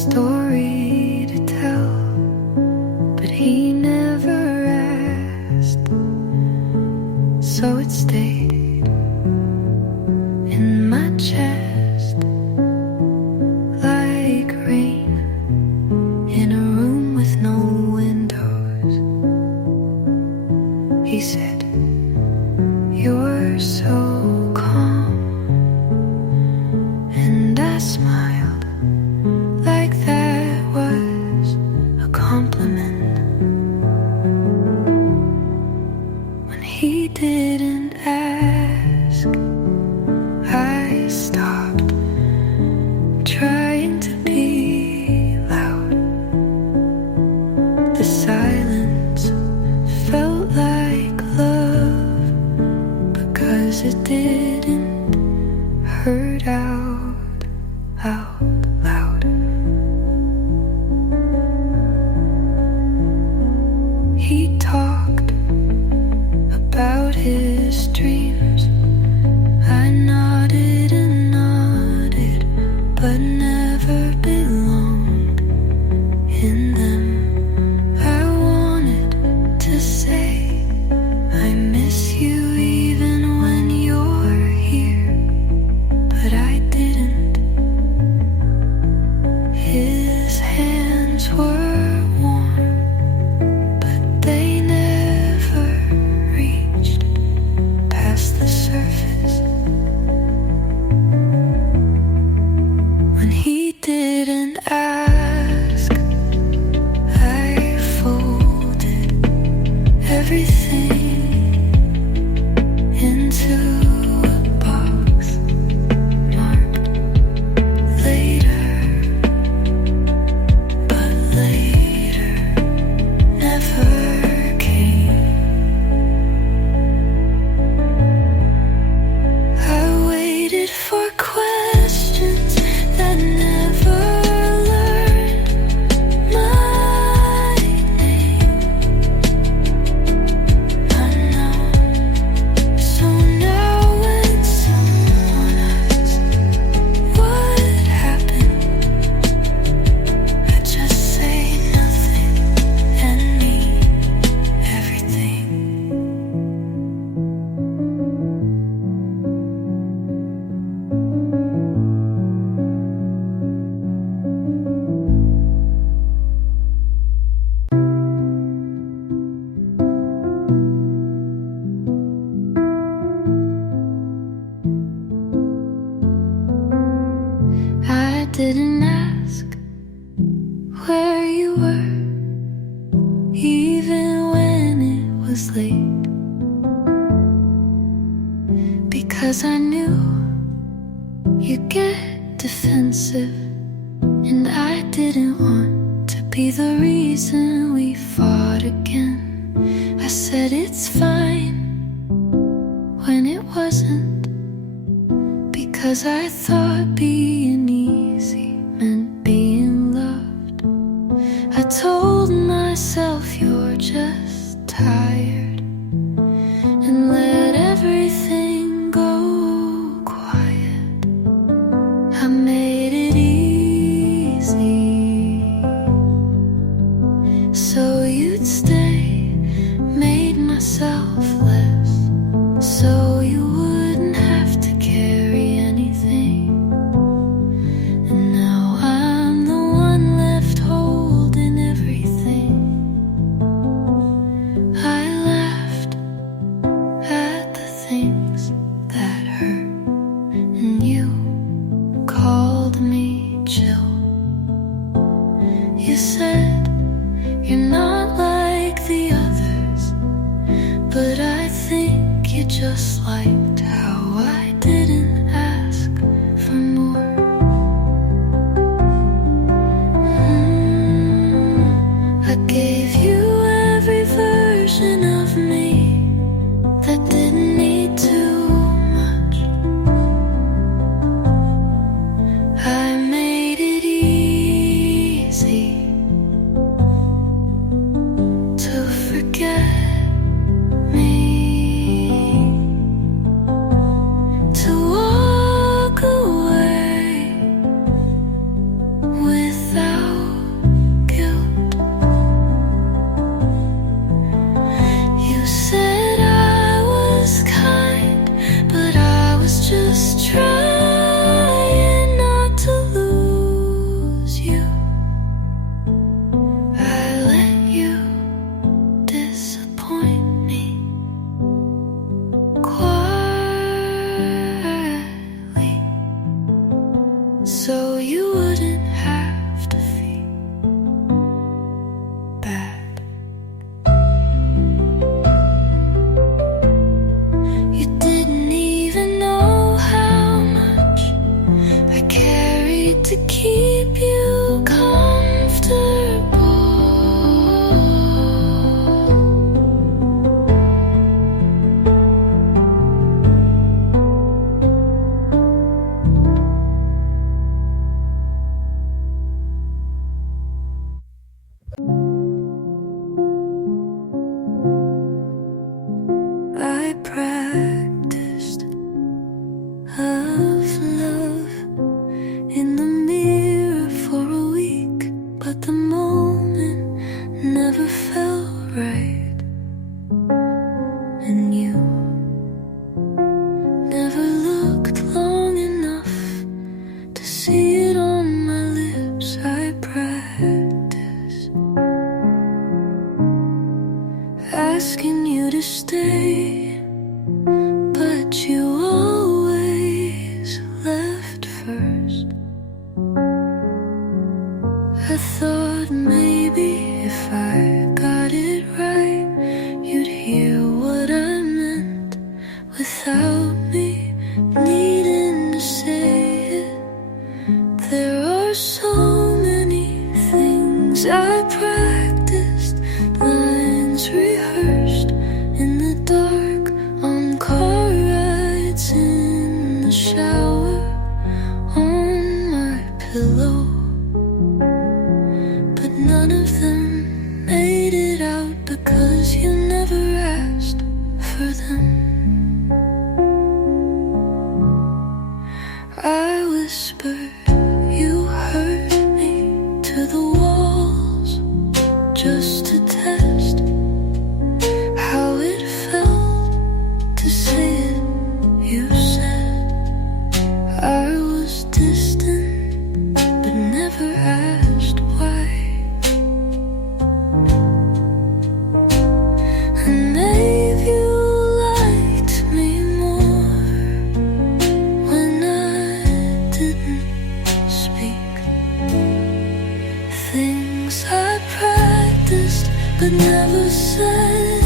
story to tell, but he never asked, so it stayed in my chest like rain in a room with no windows. He said, "You're so calm," and I smiled like that was a compliment. When he didn't ask, I stopped trying to be loud. The silence felt like love because it didn't hurt out loud. He talked about his dreams. I nodded and nodded, but never belonged in them. I wanted to say I miss you even when you're here, but I didn't. His hands were warm, but they never reached past the surface. When he didn't ask, I folded everything into a box marked later, but later never came. I waited for questions that never learned my name. Unknown. So now when someone asks what happened, I just say nothing and mean everything. I didn't ask where you were, even when it was late, because I knew you'd get defensive, and I didn't want to be the reason we fought again. I said it's fine when it wasn't, because I thought being easy meant being loved. I told myself you're just tired, and let everything go quiet. I made it easy so you'd stay, made myself less so you wouldn't have to carry anything. And now I'm the one left holding everything. I laughed at the things that hurt, and you called me chill. You said you're not like the others, but I think you just liked how I didn't ask for more. I gave you every version of me that didn't need too much. I made it easy to forget me. I thought maybe if I got it right, you'd hear what I meant without me needing to say it. There are so many things I practiced, lines rehearsed in the dark, on car rides, in the shower, on my pillow. But none of them made it out because you never asked for them. I whispered, you hurt me, to the walls, just to test how it felt to say it. You said I was distant, but never asked why. And maybe you liked me more when I didn't speak. Things I practiced but never said.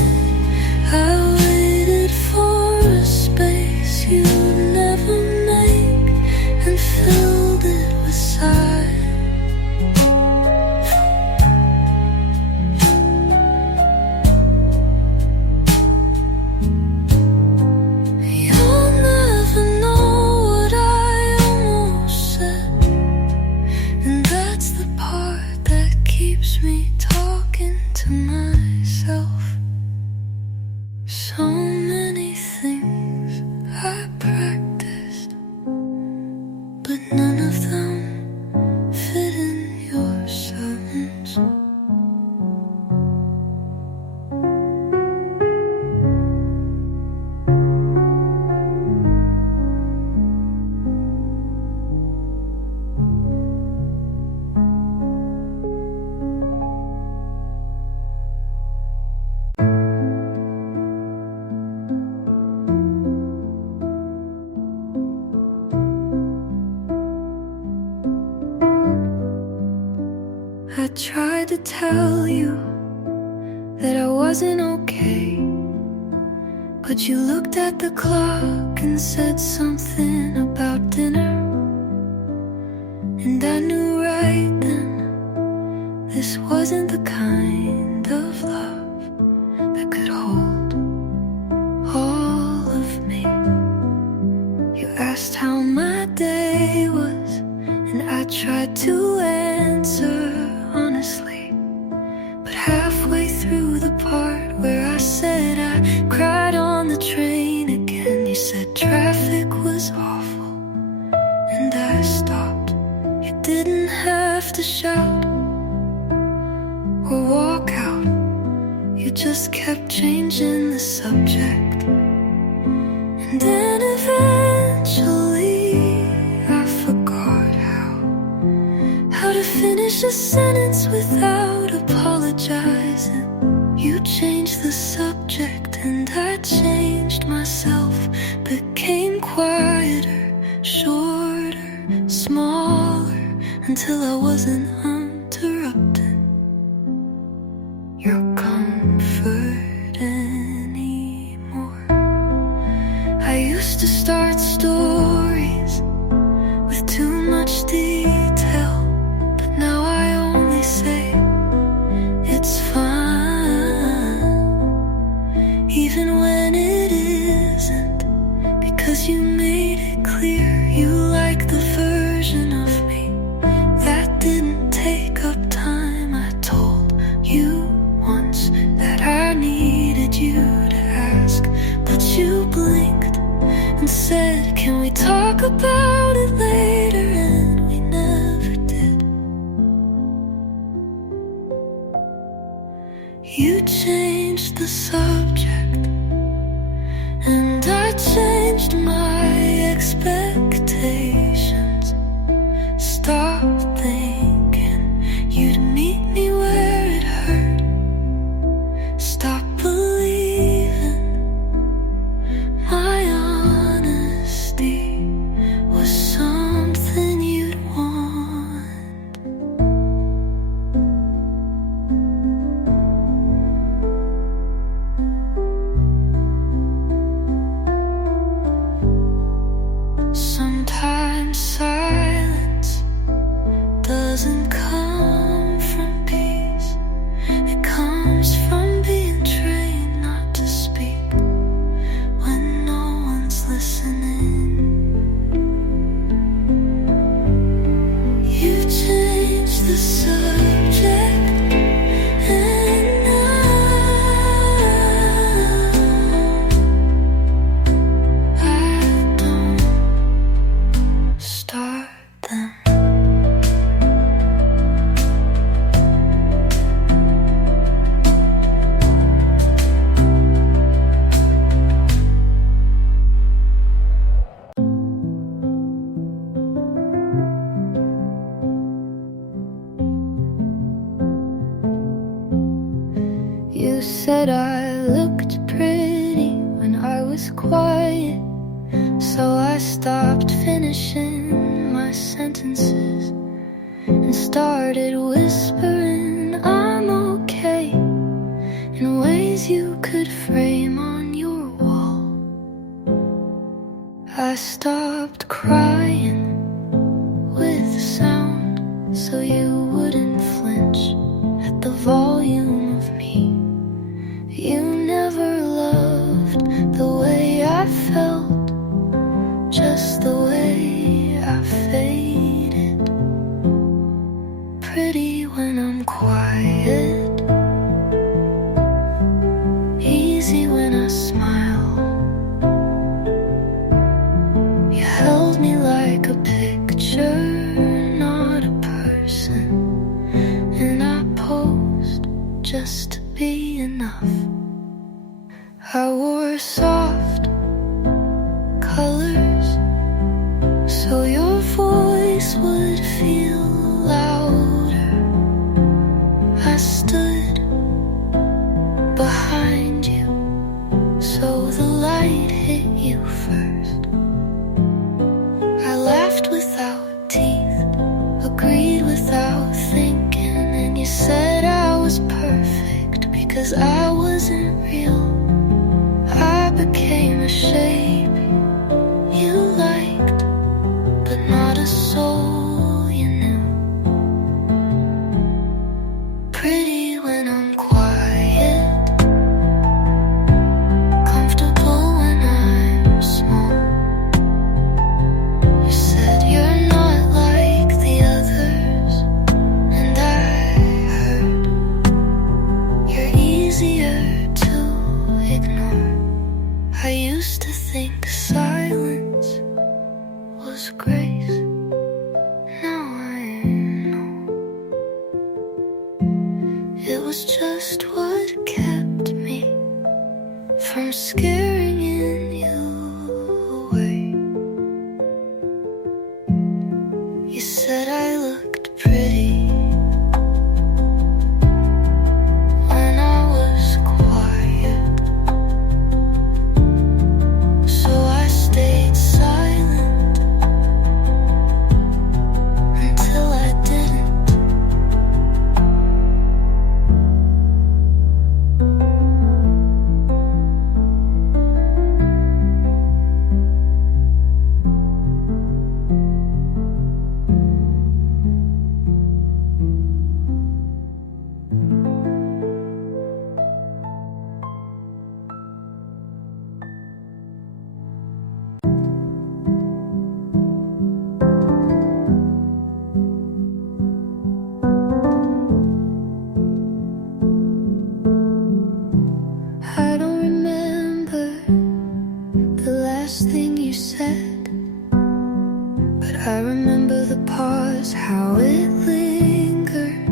I waited for a space you'd never make and filled it with sighs. You'll never know what I almost said, and that's the part that keeps me talking to myself. So many things I practiced, but none of them fit in your sentence. I tried to tell you that I wasn't okay, but you looked at the clock and said something about dinner. And I knew right then this wasn't the kind of love that could hold all of me. You asked how my day was, and I tried to answer honestly, but halfway through the part where I said I cried on the train again, you said traffic was awful, and I stopped. You didn't have to shout or walk out, you just kept changing the subject. And then eventually I forgot how to finish a sentence without apologizing. You changed the subject and I changed myself, became quieter, shorter, smaller, until I wasn't interrupting your comfort anymore. I used to start stories with too much detail, but now I only say it's fine, even when it isn't, because you made it clear you like the version of me that didn't take up time. I told you once that I needed you to ask, but you blinked and said, can we talk about it later? And we never did. You changed the subject, and I changed my expectations. Stopped thinking you'd meet me where it hurt. Stopped believing my honesty was something you'd want. come from peace. It comes from being trained not to speak when no one's listening. You change the subject, and I don't start them. You said I looked pretty when I was quiet, so I stopped finishing my sentences and started whispering I'm okay in ways you could frame on your wall. I stopped crying with sound so you wouldn't flinch at the volume of me. You never loved the way I felt, just the way I faded. Pretty when I'm quiet, easy when I smile. You held me like a picture, not a person, and I posed just to be enough. I wore soft colors so your voice would feel louder. I stood behind you so the light hit you first. I laughed without teeth, agreed without thinking, and you said I was perfect because I wasn't real. I became a shape you liked, but not a soul you knew. Pretty when I'm quiet, comfortable when I'm small. You said you're not like the others, and I heard you're easier to ignore. I used to think silence was grace. Now I know it was just what kept me from scaring you away. You said I looked pretty when I was quiet, so I stayed silent until I didn't. I don't remember the last thing you said, but I remember the pause, how it lingered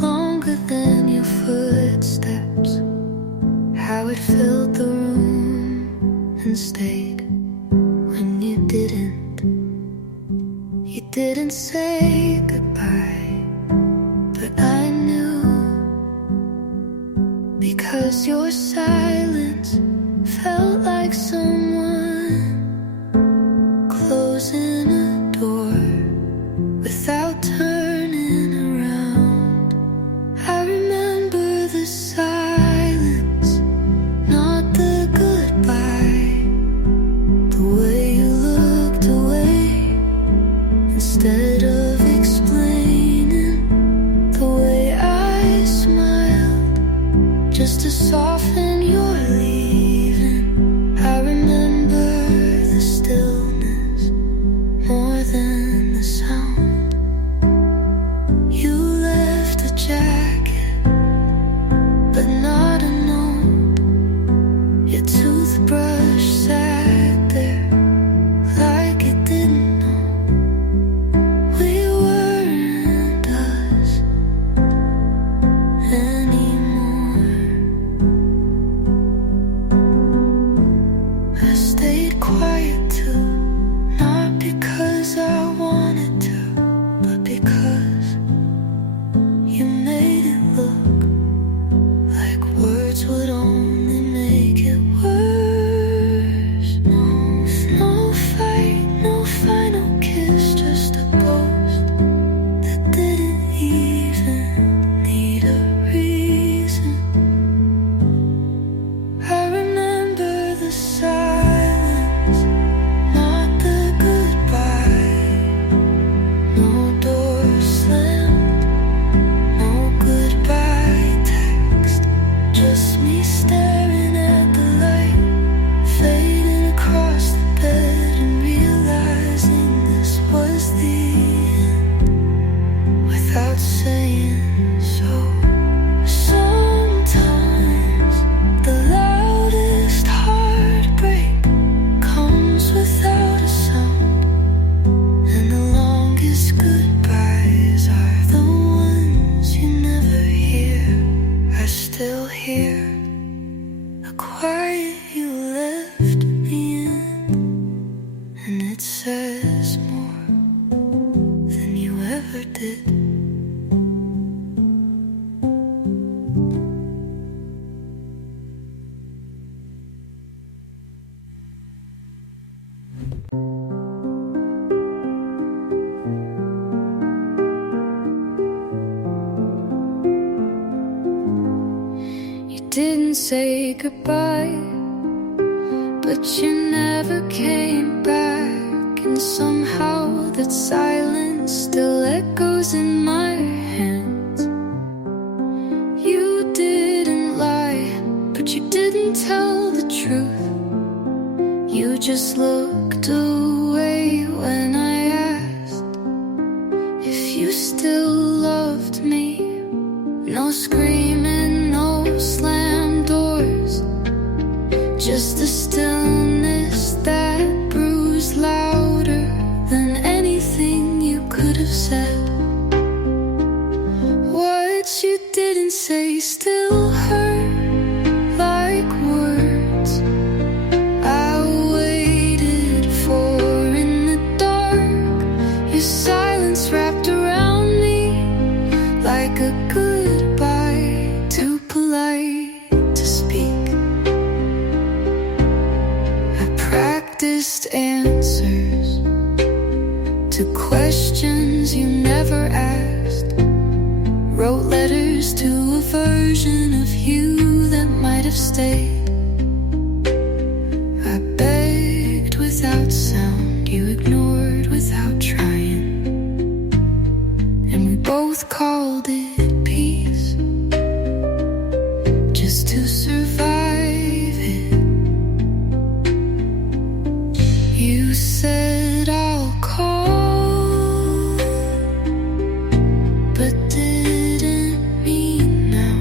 longer than your footsteps, how it filled the room and stayed when you didn't. You didn't say goodbye, but I knew, because your silence felt like someone closing a door without turning around. I remember the silence, not the goodbye, the way you looked away instead of explaining didn't say goodbye, but you never came back. And somehow that silence still echoes in my hands. You didn't lie, but you didn't tell the truth. You just looked away when I asked if you still loved me. No screaming, no slammed doors, just a stillness that bruised louder than anything you could have said. What you didn't say still hurt like words I waited for in the dark. Your silence wrapped around me like a goodbye, too polite to speak. I practiced answers to questions you never asked, wrote letters to a version of you that might have stayed. I begged without sound, you ignored without trying, and we both called it peace, just to survive it. You said I'll call, but didn't mean now,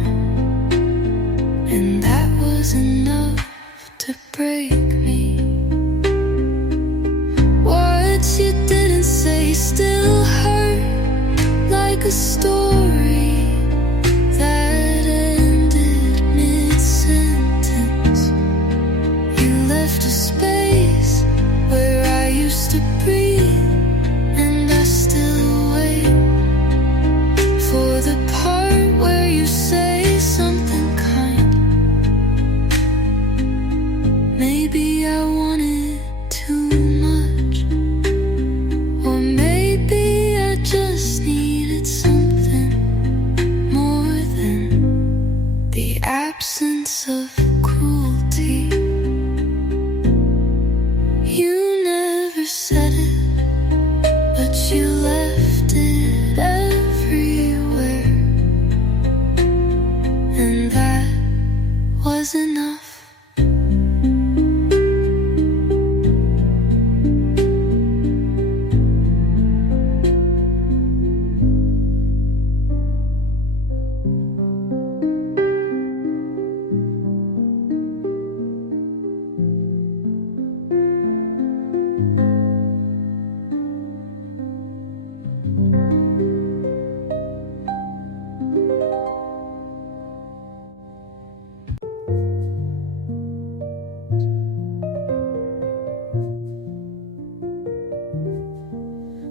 and that was enough to break me. What you didn't say still hurt like a story that ended mid-sentence. You left a space where I used to breathe, and I still wait for the part where you say something kind. Maybe I wanted too much, or maybe I just needed something more than the absence of cruelty. You never said it, but you left it everywhere, and that was enough.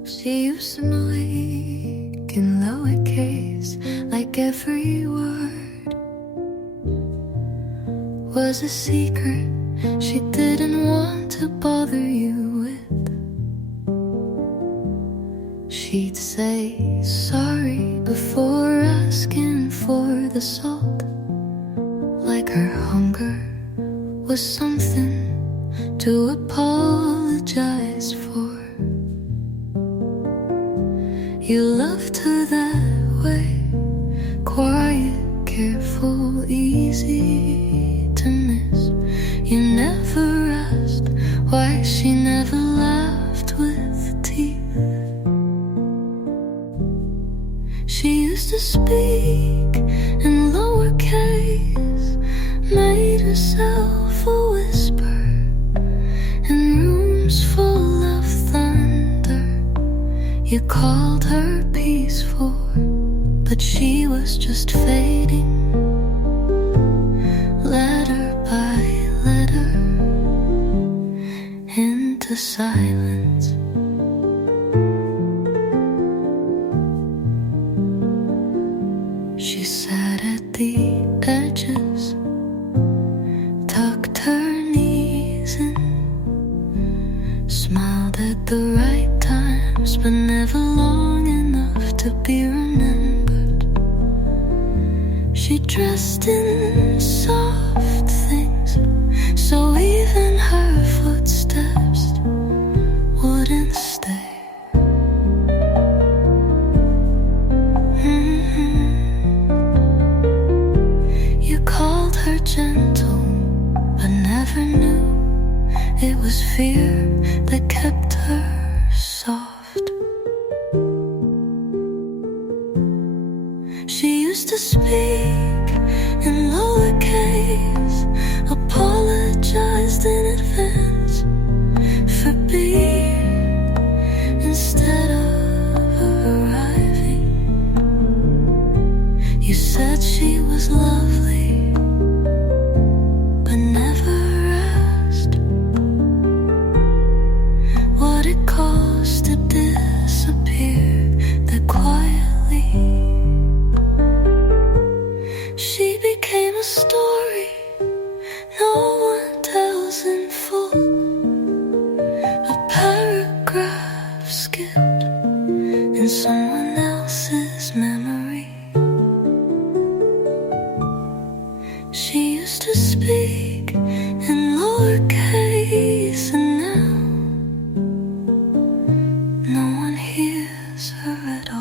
She used to make in lowercase, like every word was a secret she didn't want to bother you with. She'd say sorry before asking for the salt, like her hunger was something to apologize for. You loved her that way, quiet, careful, easy to miss. You never asked why she never laughed with teeth. She used to speak in lowercase, made herself a whisper in rooms full of thunder. You called her peaceful, but she was just fading, letter by letter, into silence. She sat at the edges, tucked her knees in, smiled at the right times, but never long enough to be remembered. She dressed in fear that kept her soft. She used to speak in lowercase, apologized in advance for being instead of arriving. You said she was lovely, but never asked what it cost to disappear that quietly. She became a story no one tells in full, a paragraph skipped in someone else's memory. She used to speak in lowercase, and now no one hears her at all.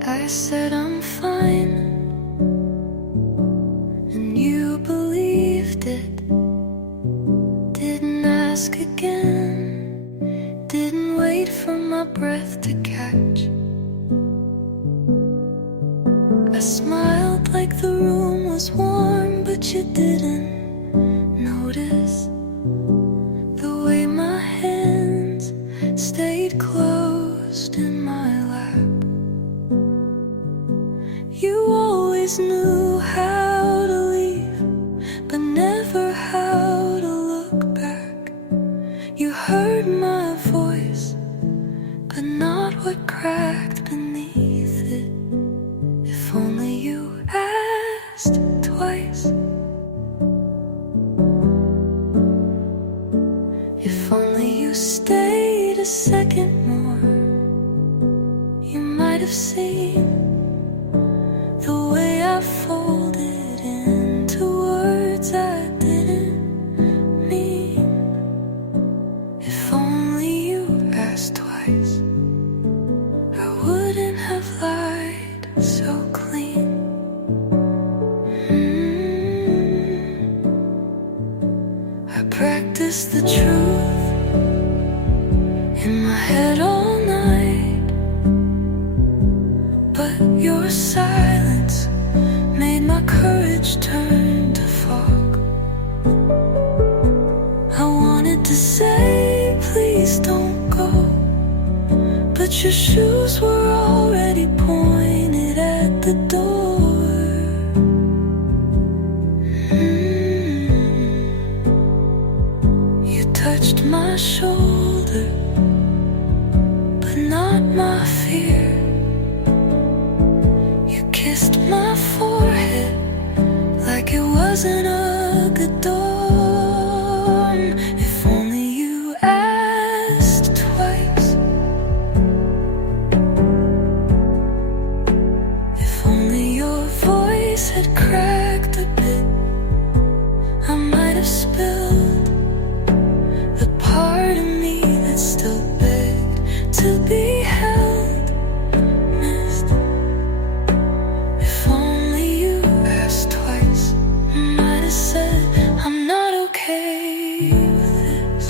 I said I'm fine, and you believed it. Didn't ask again, didn't wait for my breath to catch. I smiled like the room was warm, but you didn't notice the way my hands stayed closed in my lap. You always knew how to leave, but never how to look back. You heard my voice, but not what cracked beneath it. If only you asked twice. If only you stayed a second more, you might have seen the way I folded into words I didn't mean. If only you asked twice, I wouldn't have lied so clean. I practiced the truth in my head all night, but your silence made my courage turn to fog. I wanted to say, please don't go, but your shoes were already pointed at the door. You touched my shoulder, but not my fear. You kissed my forehead like it wasn't a good dorm. If only you asked twice. If only your voice had cracked a bit, I might have spilled the part of me that still begged to be held, missed. If only you asked twice, I might have said I'm not okay with this.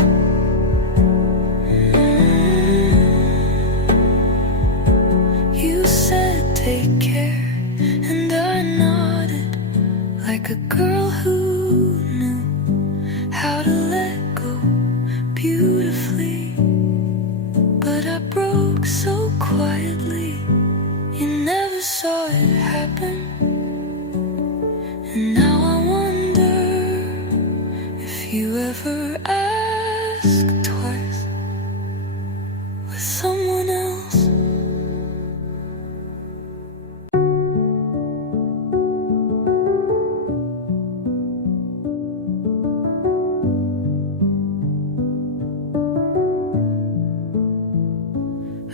You said take care, and I nodded like a girl who knew how to let go beautifully. But I broke so quietly, you never saw it happen. And now I wonder if you ever asked twice with someone else.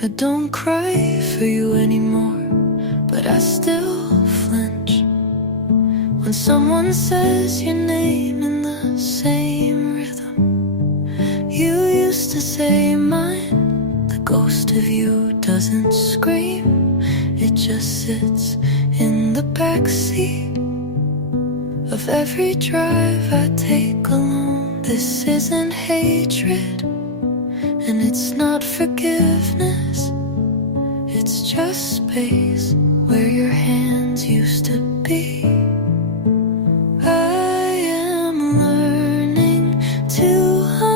I don't cry for you anymore, but I still flinch when someone says your name in the same rhythm you used to say mine. The ghost of you doesn't scream, it just sits in the backseat of every drive I take alone. This isn't hatred, and it's not forgiveness. It's just space where your hands used to be. I am learning to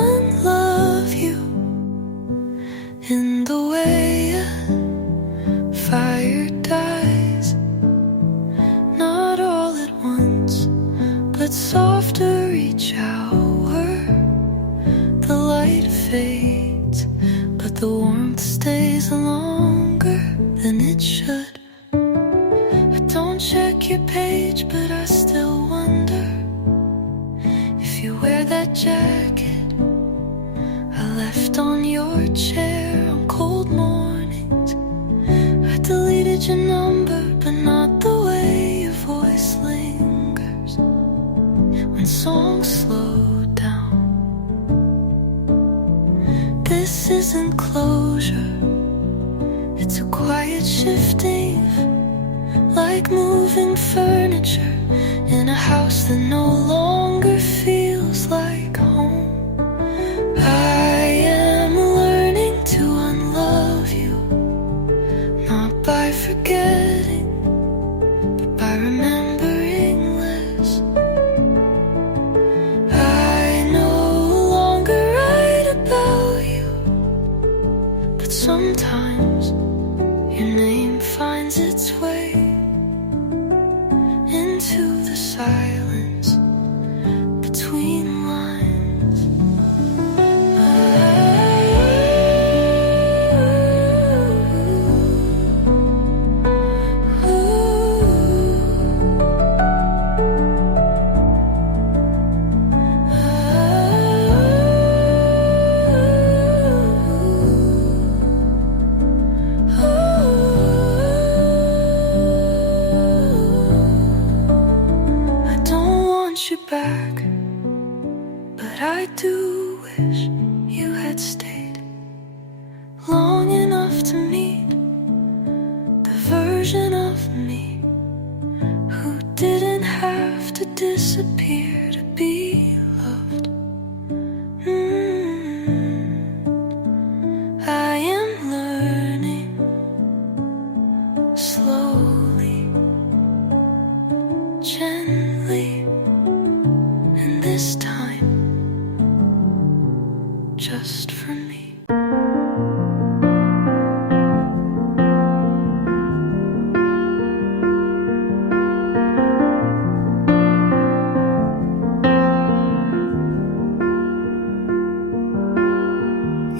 unlove you in the way a fire dies, not all at once, but softer each hour. The light fades, but the warmth stays longer than it should. I don't check your page, but I still wonder if you wear that jacket I left on your chair on cold mornings. I deleted your number, but not the way your voice lingers when songs slow down. This isn't closure, it's a quiet shifting, like moving furniture in a house that no longer feels like home. I am learning to unlove you, not by forgetting, but by remembering less. I no longer write about you, but sometimes your name finds its way into the silence between lines. You back, but I do wish you had stayed long enough to meet the version of me who didn't have to disappear to be loved. I am learning slowly, gently, this time just for me.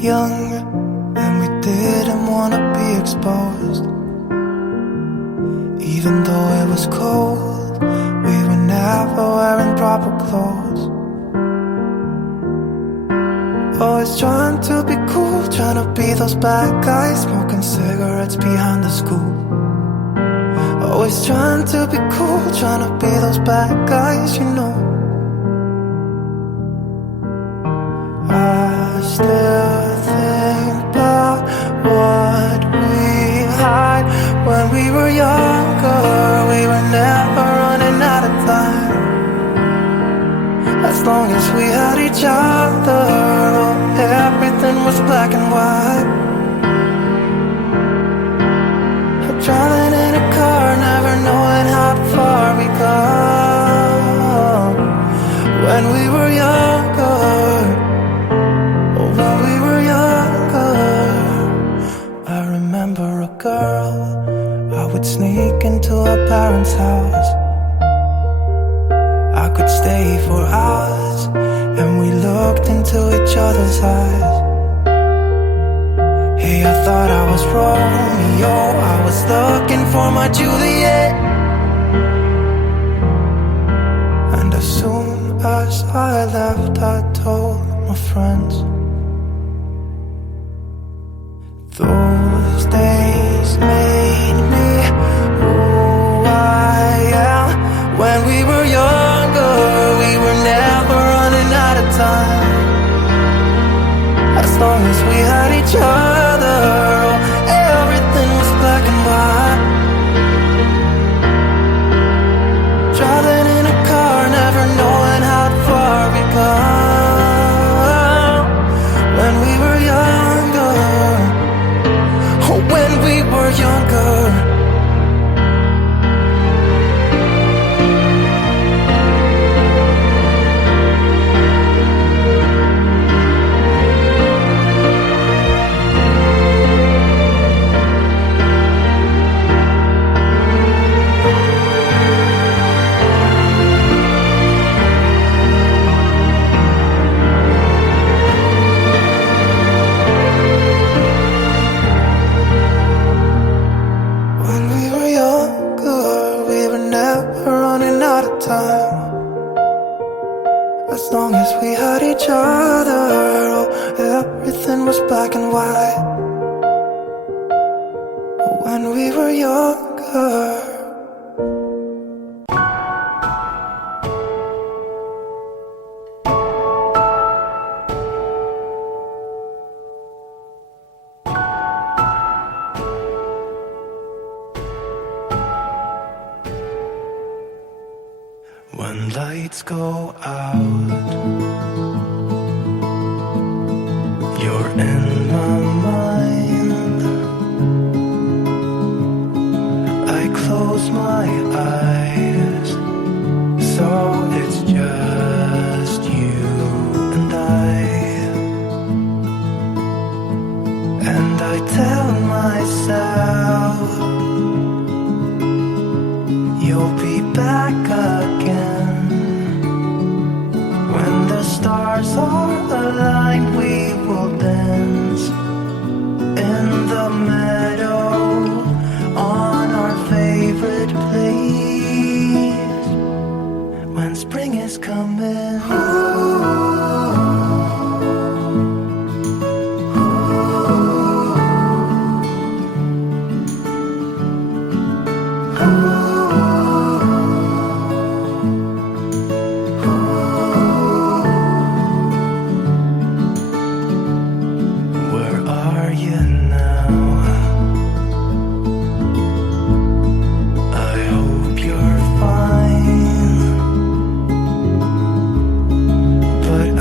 Young, and we didn't want to be exposed. Even though it was cold, we were never wearing proper clothes. Always trying to be cool, trying to be those bad guys, smoking cigarettes behind the school. Always trying to be cool, trying to be those bad guys, you know. I still think about what we had when we were younger. We were never running out of time. As long as we had each other, oh, everything was black and white. Driving in a car, never knowing how far we go. When we were younger, oh, when we were younger. I remember a girl, I would sneak into her parents' house. I could stay for hours, and we looked into each other's eyes. Hey, I thought I was Romeo, I was looking for my Juliet. And as soon as I left, I told my friends, those time. As long as we had each other, oh, everything was black and white. Driving in a car, never knowing how far we'd go. When we were younger, oh, when we were younger. As long as we had each other, oh, everything was black and white. When we were younger. When lights go out, you're in my mind. I close my eyes, so it's just you and I tell myself you'll be back again. When the stars are aligned, we will dance in the meadow on our favorite place. When spring is coming, but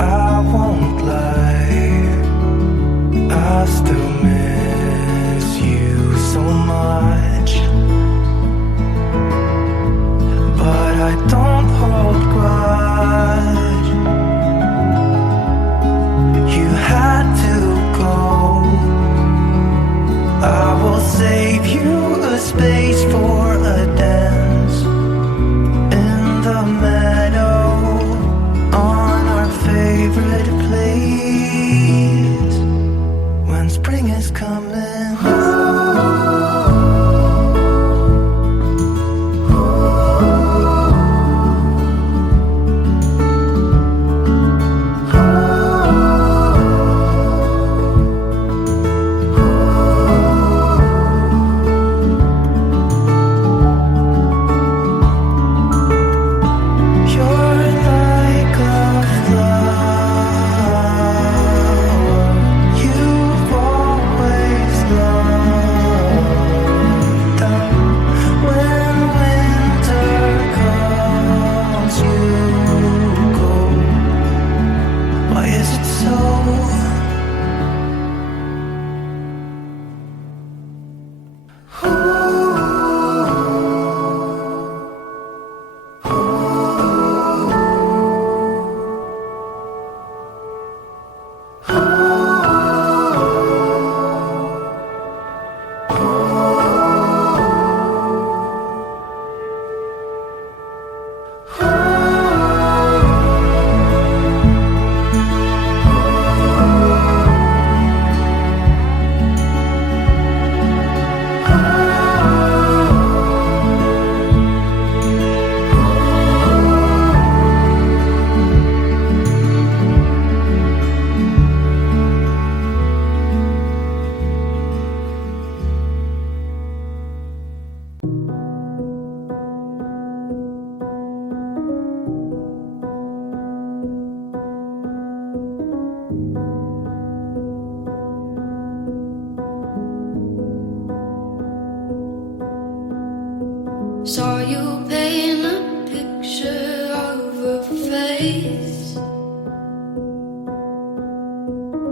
face.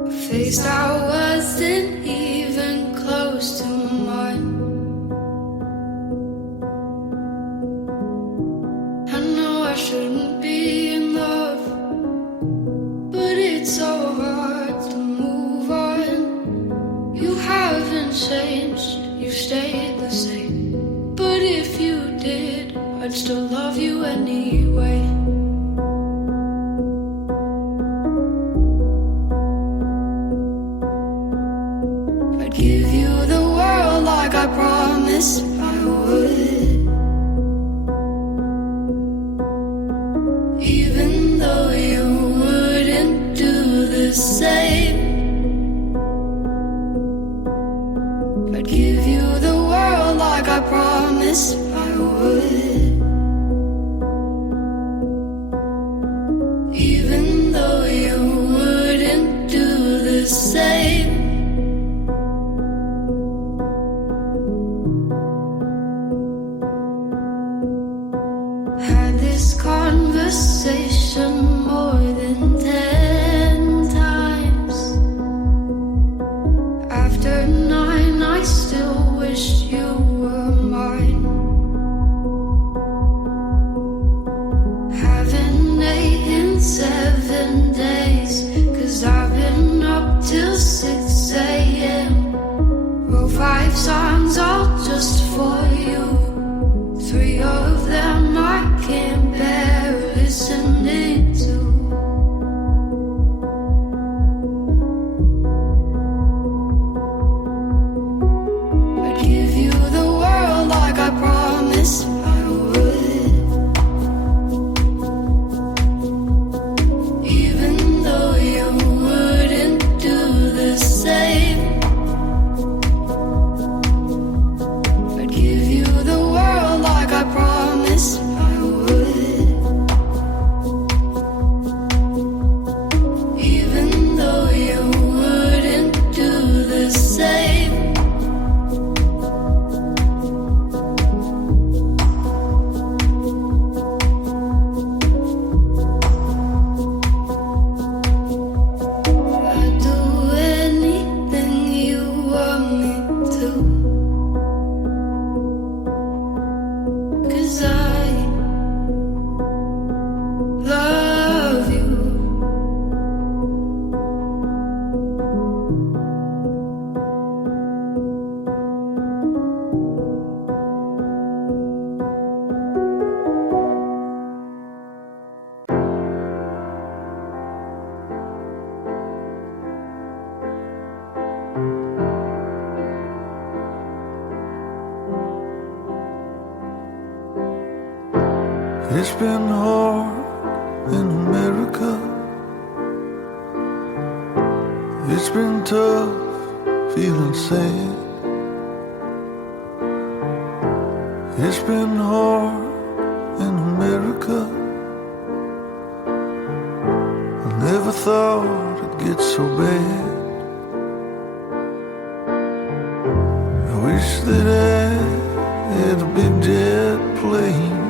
A face that wasn't even close to mine. I know I shouldn't be in love, but it's so hard to move on. You haven't changed, you stayed the same. But if you did, I'd still love you anyway. I'd give you the world like I promised I would. Even though you wouldn't do the same. I'd give you the world like I promised I would. Even though you wouldn't do the same. Had this conversation more than 10 times. After 9, I still wish you were mine. Haven't ate in 7 days, 'cause I've been up till 6 a.m. Wrote 5 songs all just for you. 3 of them I can't bear listening to. I'd give you the world like I promised I would. Even though you wouldn't do the same. I'd give you the world like I promised I would. Even though you wouldn't do the same. I'd do anything you want me to. 'Cause I love you. It's been hard in America. It's been tough feeling sad. It's been hard in America. I never thought it'd get so bad. I wish that I had a big jet plane,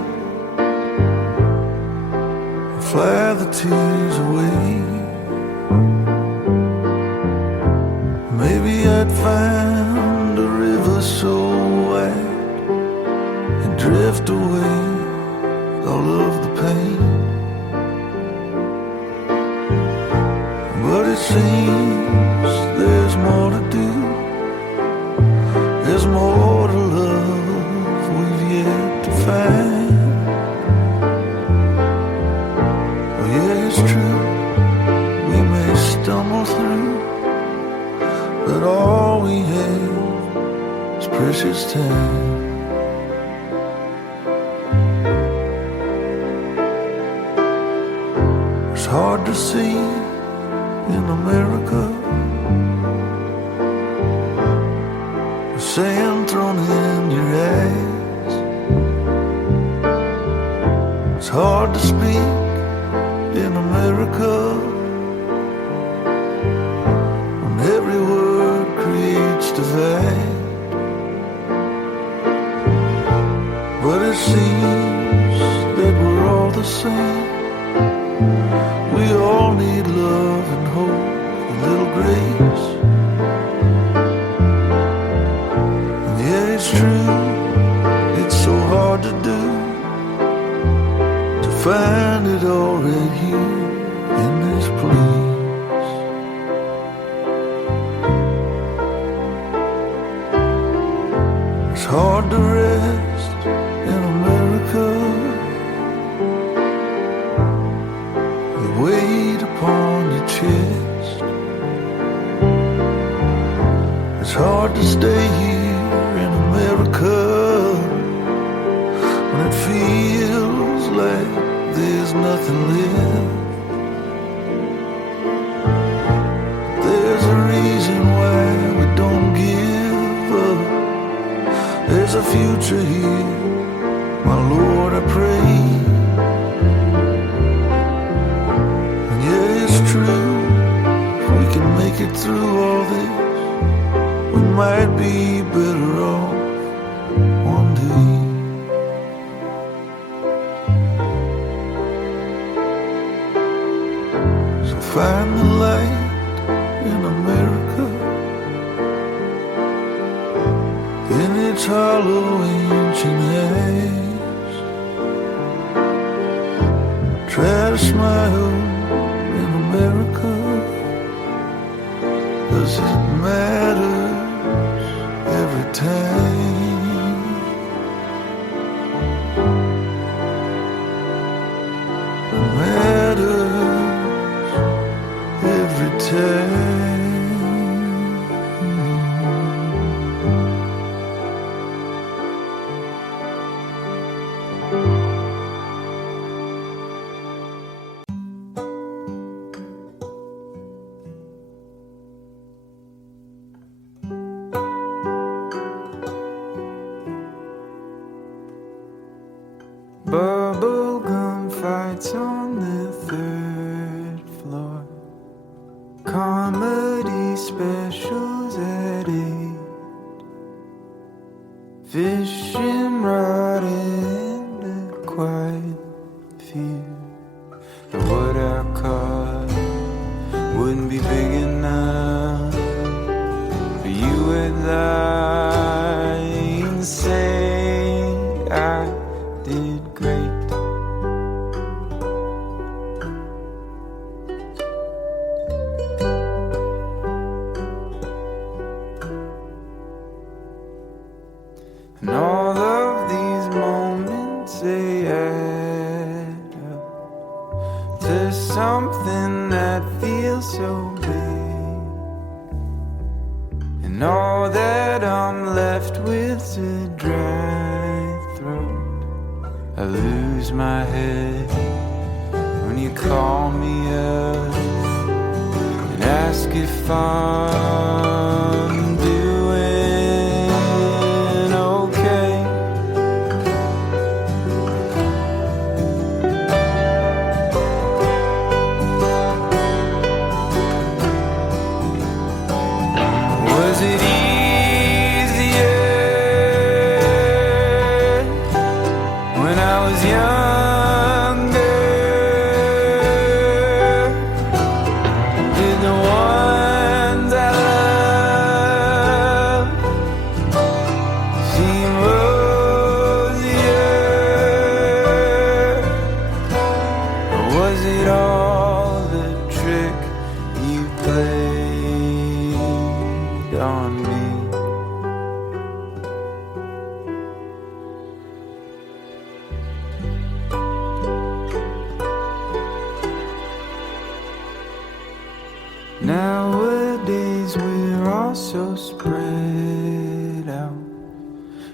fly the tears away. Maybe I'd find a river so wide and drift away all of the pain. But it seems there's more to do. There's more to love we've yet to find. Yeah, it's true, we may stumble through, but all we have is precious time. It's hard to see in America, the sand thrown in your eyes. It's hard to speak in America, when every word creates divide. But it seems that we're all the same. We all need love and hope, a little grace. And yeah, it's true, it's so hard to do, to find it all right here in this place. It's hard to rest in America, the weight upon your chest. It's hard to stay here in America when it feels like there's nothing left. There's a reason why we don't give up. There's a future here, my Lord, I pray. And yeah, it's true, if we can make it through all this, we might be better off one day. So find the light in America, in its hollow ancient haze. Try to smile in America, 'cause it matters every time. It matters every time. Bubblegum fights on the third floor. Comedy specials at 8. Fishing rod and a quiet fear. And what I caught wouldn't be big enough for you and I. Say I did great. And all of these moments, they add up to something that feels so big. And all that I'm left with's a dry throat. I lose my head when you call me up and ask if I'm doing okay. Was it easier when I was younger? Did the ones I love seem rosier? Or was it all the trick you played on me? Nowadays we're all so spread out,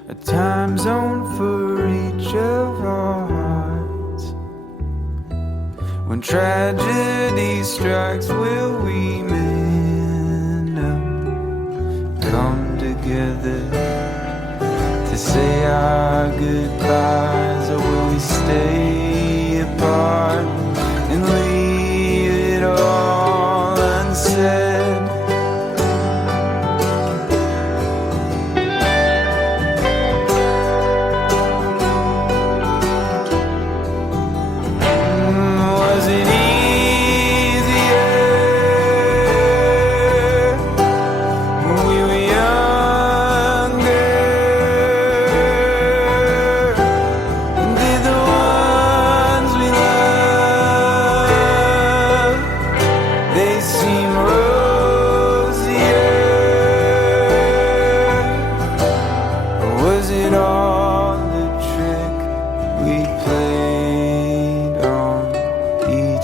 a time zone for each of our hearts. When tragedy strikes, will we mend up, come together to say our goodbyes, or will we stay apart and leave it all unsaid? Was it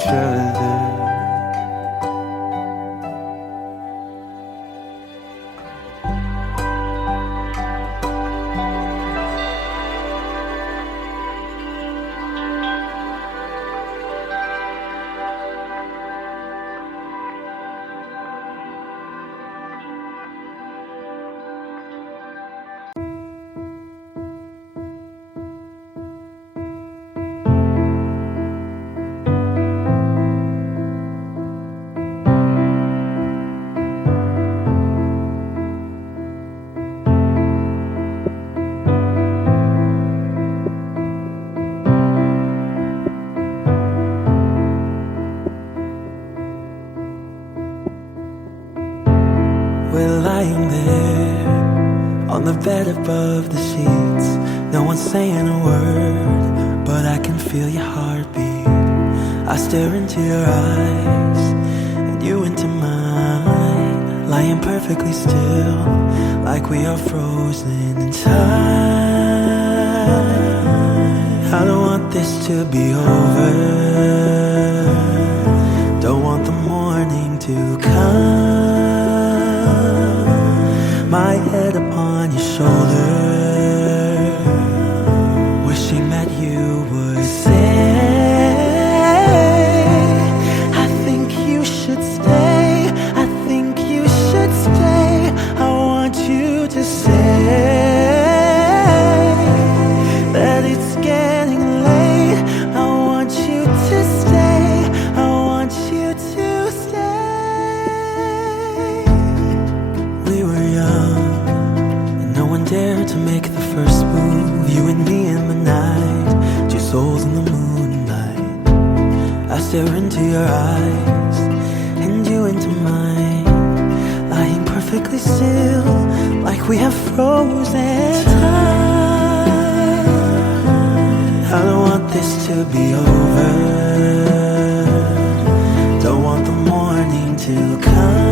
other. We're lying there on the bed above the sheets. No one's saying a word, but I can feel your heartbeat. I stare into your eyes and you into mine, lying perfectly still, like we are frozen in time. I don't want this to be over, don't want the morning to come. My head upon your shoulder, wishing that you would say, I think you should stay, I think you should stay. I want you to say that it's getting late. I want you to stay, I want you to stay. We were young, and no one dared to make the first move. You and me in the night, two souls in the moonlight. I stare into your eyes, and you into mine, lying perfectly still, like we have frozen time. I don't want this to be over, don't want the morning to come.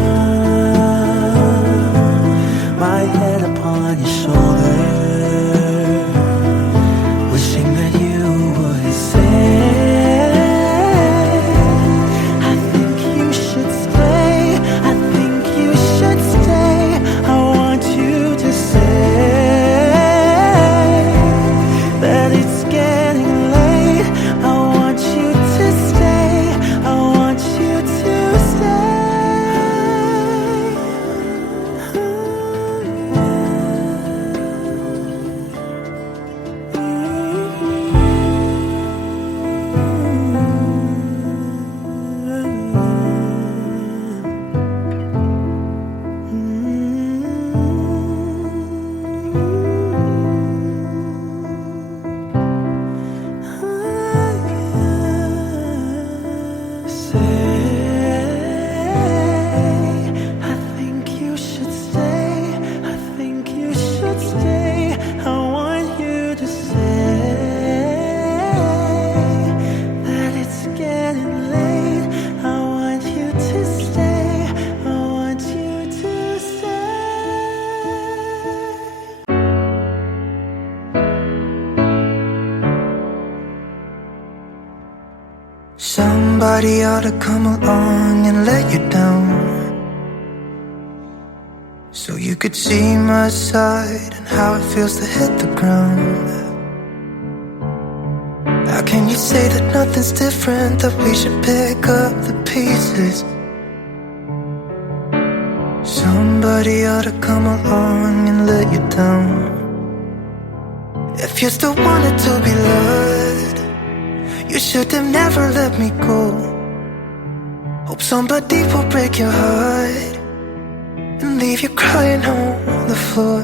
My head upon your shoulder, wishing that you would say, I think you should stay, I think you should stay. I want you to say that it's getting late. I want you to stay, I want you to stay. I think you should stay, I think you should stay. I want you to say that it's getting late. I want you to stay, I want you to stay. Somebody ought to come along and let you down, so you could see my side and how it feels to hit the ground. How can you say that nothing's different, that we should pick up the pieces? Somebody ought to come along and let you down. If you still wanted to be loved, you should have never let me go. Hope somebody will break your heart and leave you crying on the floor.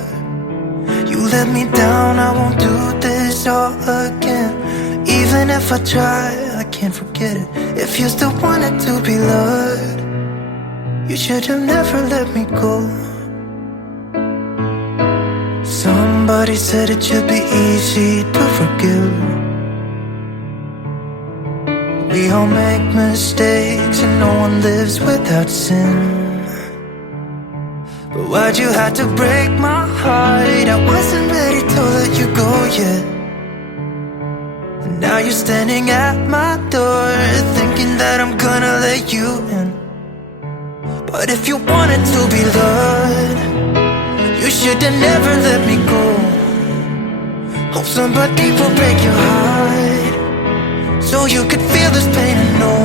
You let me down, I won't do this all again. Even if I try, I can't forget it. If you still wanted to be loved, you should have never let me go. Somebody said it should be easy to forgive. We all make mistakes and no one lives without sin. But why'd you have to break my heart? I wasn't ready to let you go yet. And now you're standing at my door, thinking that I'm let you in. But if you wanted to be loved, you should have never let me go. Hope somebody will break your heart, so you could feel this pain and know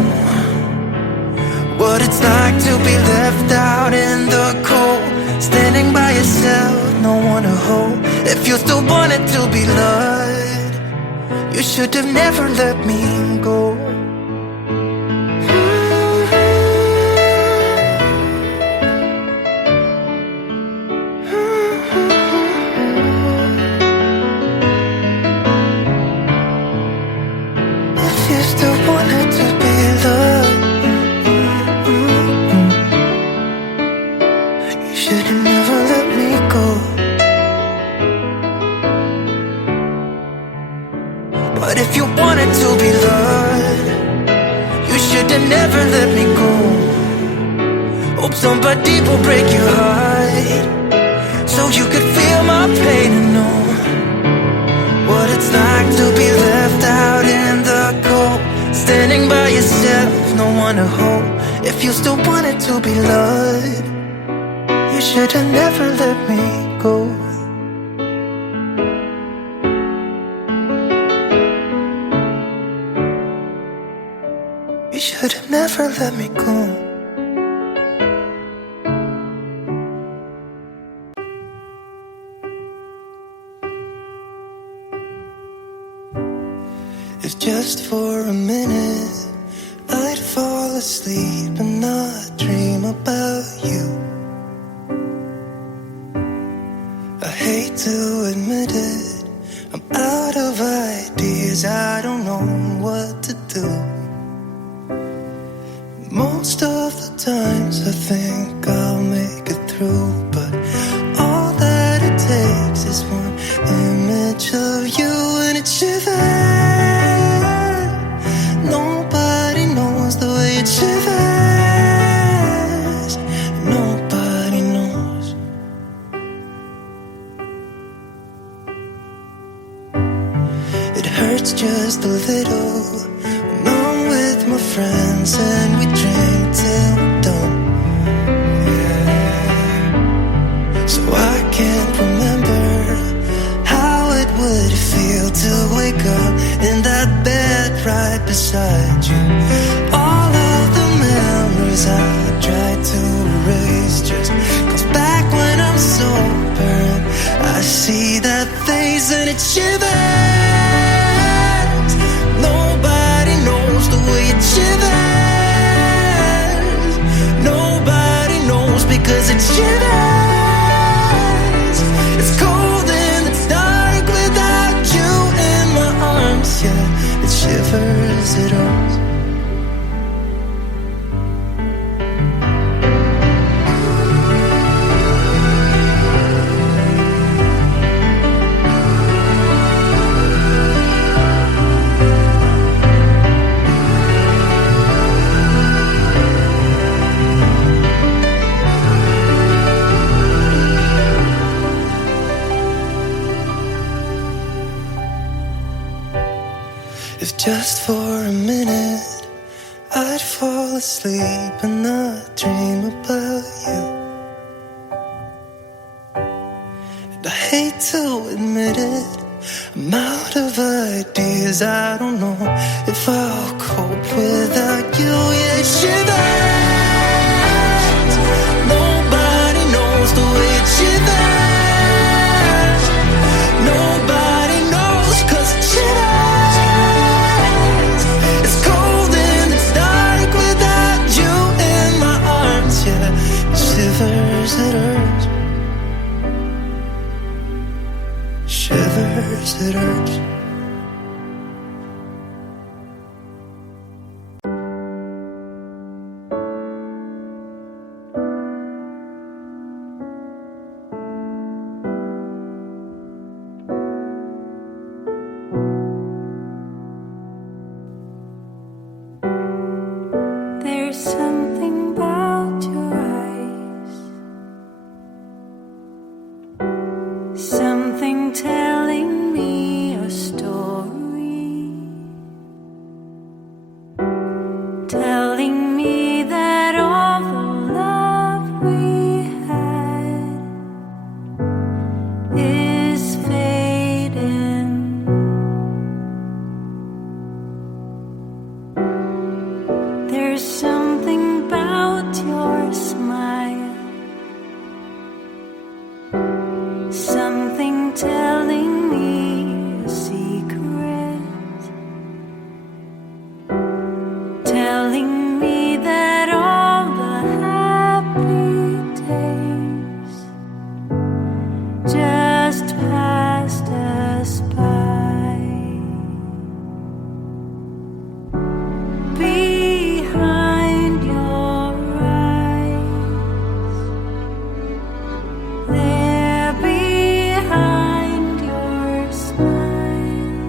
what it's like to be left out in the cold, standing by yourself, no one to hold. If you still wanted to be loved, you should have never let me go. If you still wanted to be loved, you should have never let me go. But if you wanted to be loved, you should have never let me go. Hope somebody will break your heart, so you could feel my pain and know what it's like to be left out in the cold, standing by yourself, no one to hold. If you still wanted to be loved, you should have never let me go. You should have never let me go. If just for a minute I'd fall asleep and not dream about you. I hate to admit it, I'm out of ideas, I don't know what to do. Most of the times I think I'll make it through, but all that it takes is one image of you and it shivers. Nobody knows the way it shivers. Nobody knows. It hurts just a little when I'm with my friends and we drink till we're done. Yeah. So I can't remember how it would feel to wake up in that bed right beside you. All of the memories I tried to erase just comes back when I'm sober and I see that face and it shivers. Nobody knows the way it shivers. Nobody knows because it shivers. It's cold and it's dark without you in my arms. Yeah, it shivers, it hurts. If just for a minute I'd fall asleep and not dream about you. And I hate to admit it, I'm out of ideas, I don't know if I'll cope without you. Yeah, it shivers. Nobody knows the way it shivers. Nobody knows 'cause it shivers. It's cold and it's dark without you in my arms. Yeah, it shivers, it hurts. Shivers, it hurts. There's something about your eyes, something telling me you're There's something about your smile, something telling me a secret, telling me that all the happy days just passed us by. Behind your eyes, there behind your smile.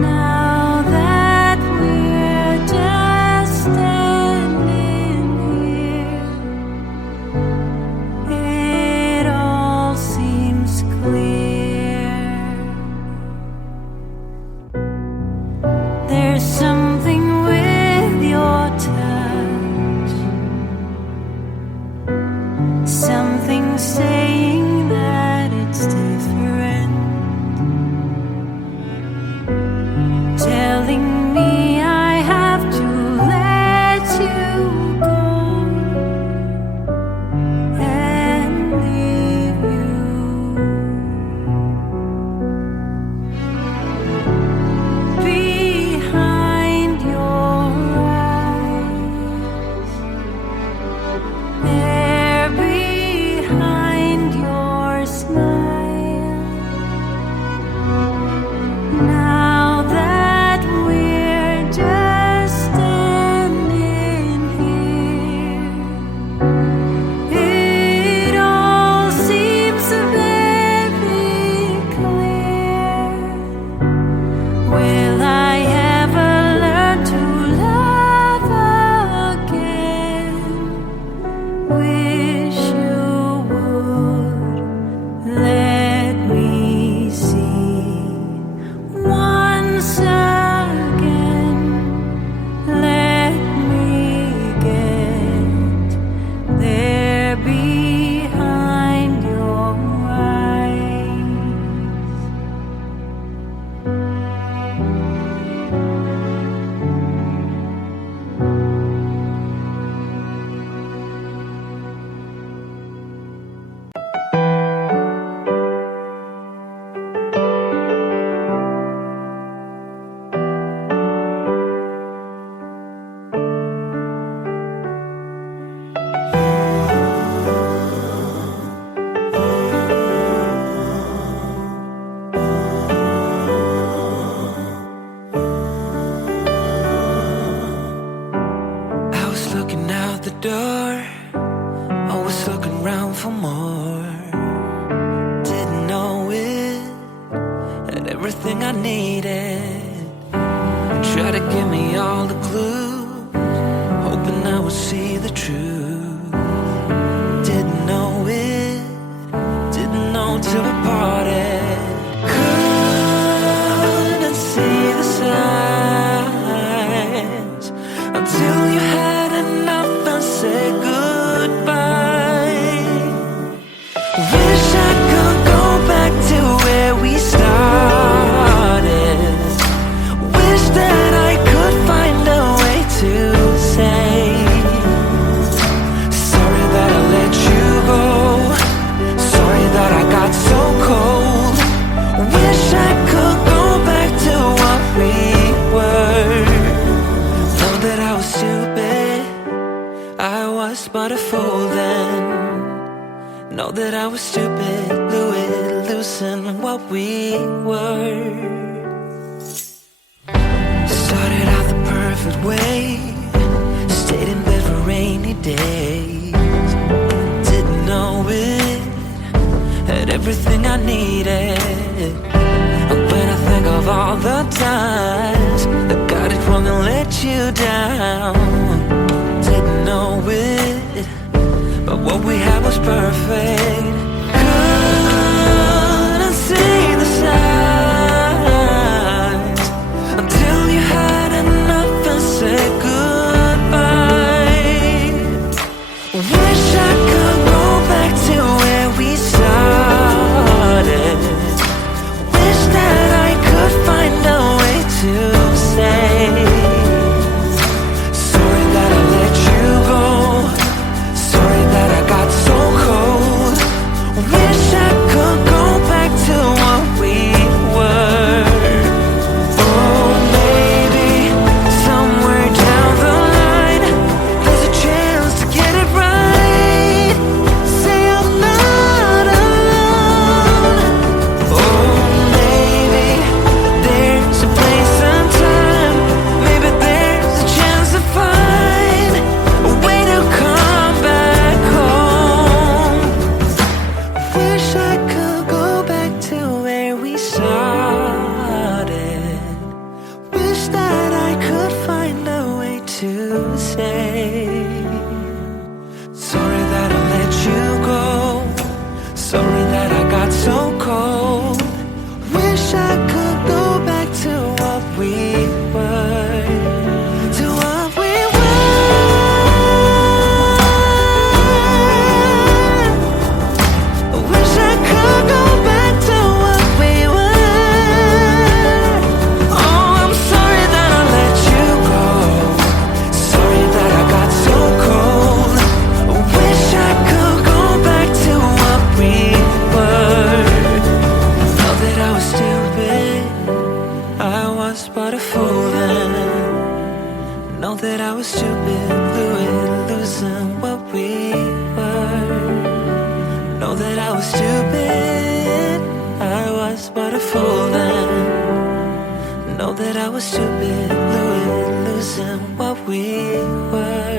Now that we're just standing here, it all seems clear. There's something with your touch, something saying that it's different, telling me I have to let you go and leave you. Behind your eyes, there behind your smile. Now that we're just standing here, it all seems very clear. Will I ever learn to love again? Wish you would let me see once again. Let me get there behind your eyes. I was looking out the door, always looking round for more. Didn't know it had everything I needed. Try to give me all the clues, hoping I would see the truth. Didn't know it, didn't know till we parted. Couldn't see the signs until you had enough and said goodbye. Wish I could go back to where we started. Wish that I could find a way to say sorry that I let you go, sorry that I got so cold. Wish I could go back to what we were. Know that I was stupid, I was but a fool then. Know that I was stupid, blew it, loosened what we were. Started out the perfect way, stayed in bed for rainy days. Didn't know it had everything I needed. And when I think of all the times I got it wrong and let you down, didn't know it, but what we had was perfect. Couldn't see the signs until you had enough and said goodbye. Wish I could go back to where we started. Wish that I could find a way to say Know that I was stupid, fluid, losing what we were. Know that I was stupid, I was but a fool then. Know that I was stupid, fluid, losing what we were.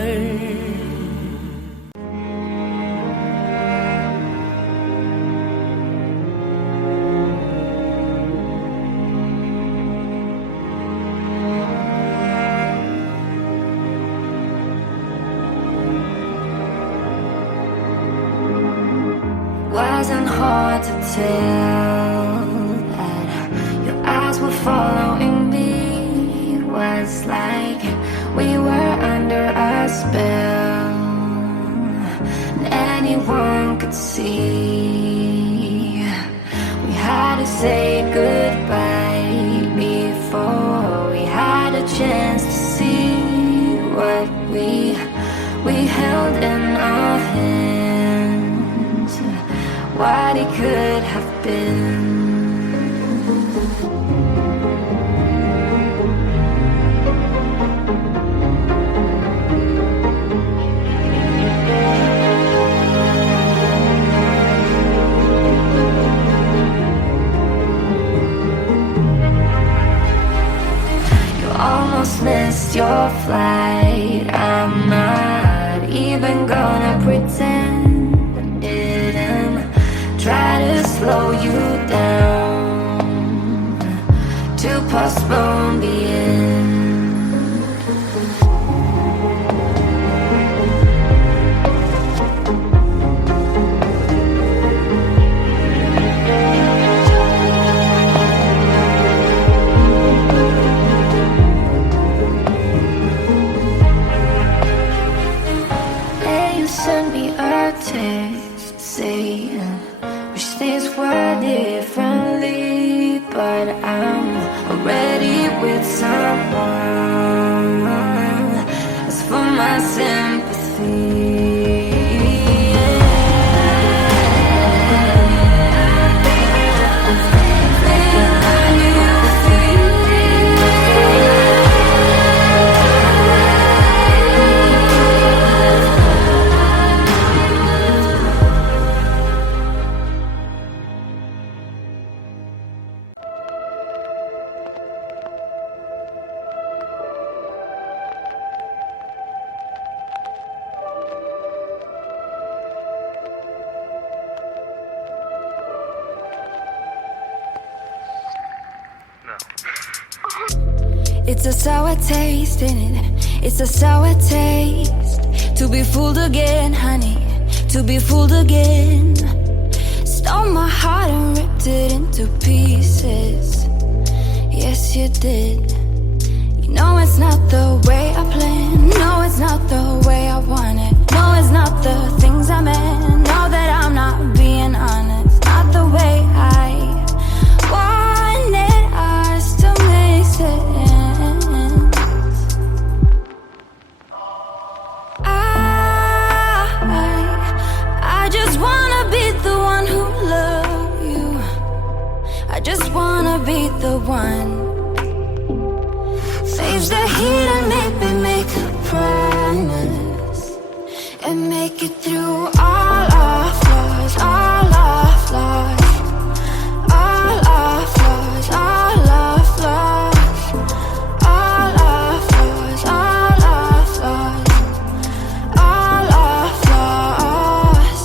Wasn't hard to tell that your eyes were following me. It was like we were under a spell, and anyone could see. We had to say goodbye before we had a chance to see what we held in our hands, what it could have been. You almost missed your flight. I'm not even gonna pretend I didn't try to slow you down, to postpone the end. Hey, you sent me a text saying wish things were differently, but I'm already with someone. As for my sympathy, it's a sour taste in it. It's a sour taste. To be fooled again, honey. To be fooled again. Stole my heart and ripped it into pieces. Yes, you did. You know it's not the way I planned. No, it's not the way I want it. No, it's not the things I meant. Know that I'm not being honest. Not the way I wanted us to make sense. I just wanna be the one who loves you. I just wanna be the one. Saves the heat and maybe make a promise, and make it through all our flaws, all our flaws, all our flaws, all our flaws, all our flaws, all our flaws, all our flaws.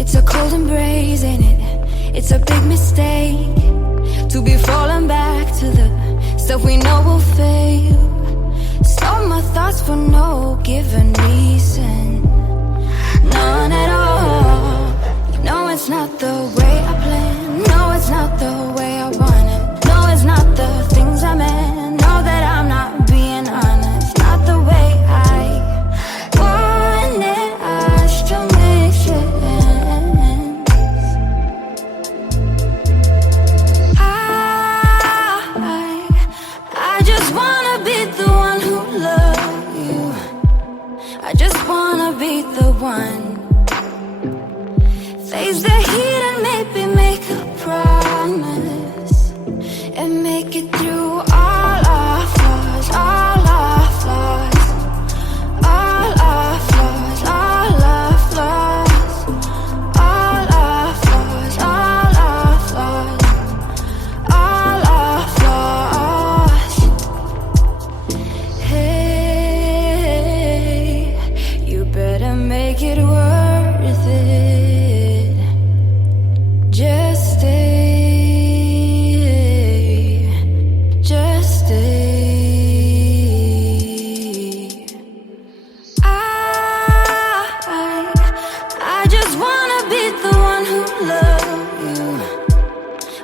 It's a cold embrace, ain't it? It's a big mistake to be falling back to the stuff we know will fail. Stole my thoughts for no given reason, none at all. You know it's not the way I planned. No, it's not the way I wanted. No, it's not the things I meant. Know that I'm not being honest. Not the way I wanted us to make sense. I just wanna be the one who loves you. I just wanna be the one. Face the heat and maybe make a promise, and make it through all our flaws, all our flaws, all our flaws, all our flaws, all our flaws, all our flaws, all our flaws. Hey, you better make it worth it. Just stay, just stay. I just wanna be the one who loves you.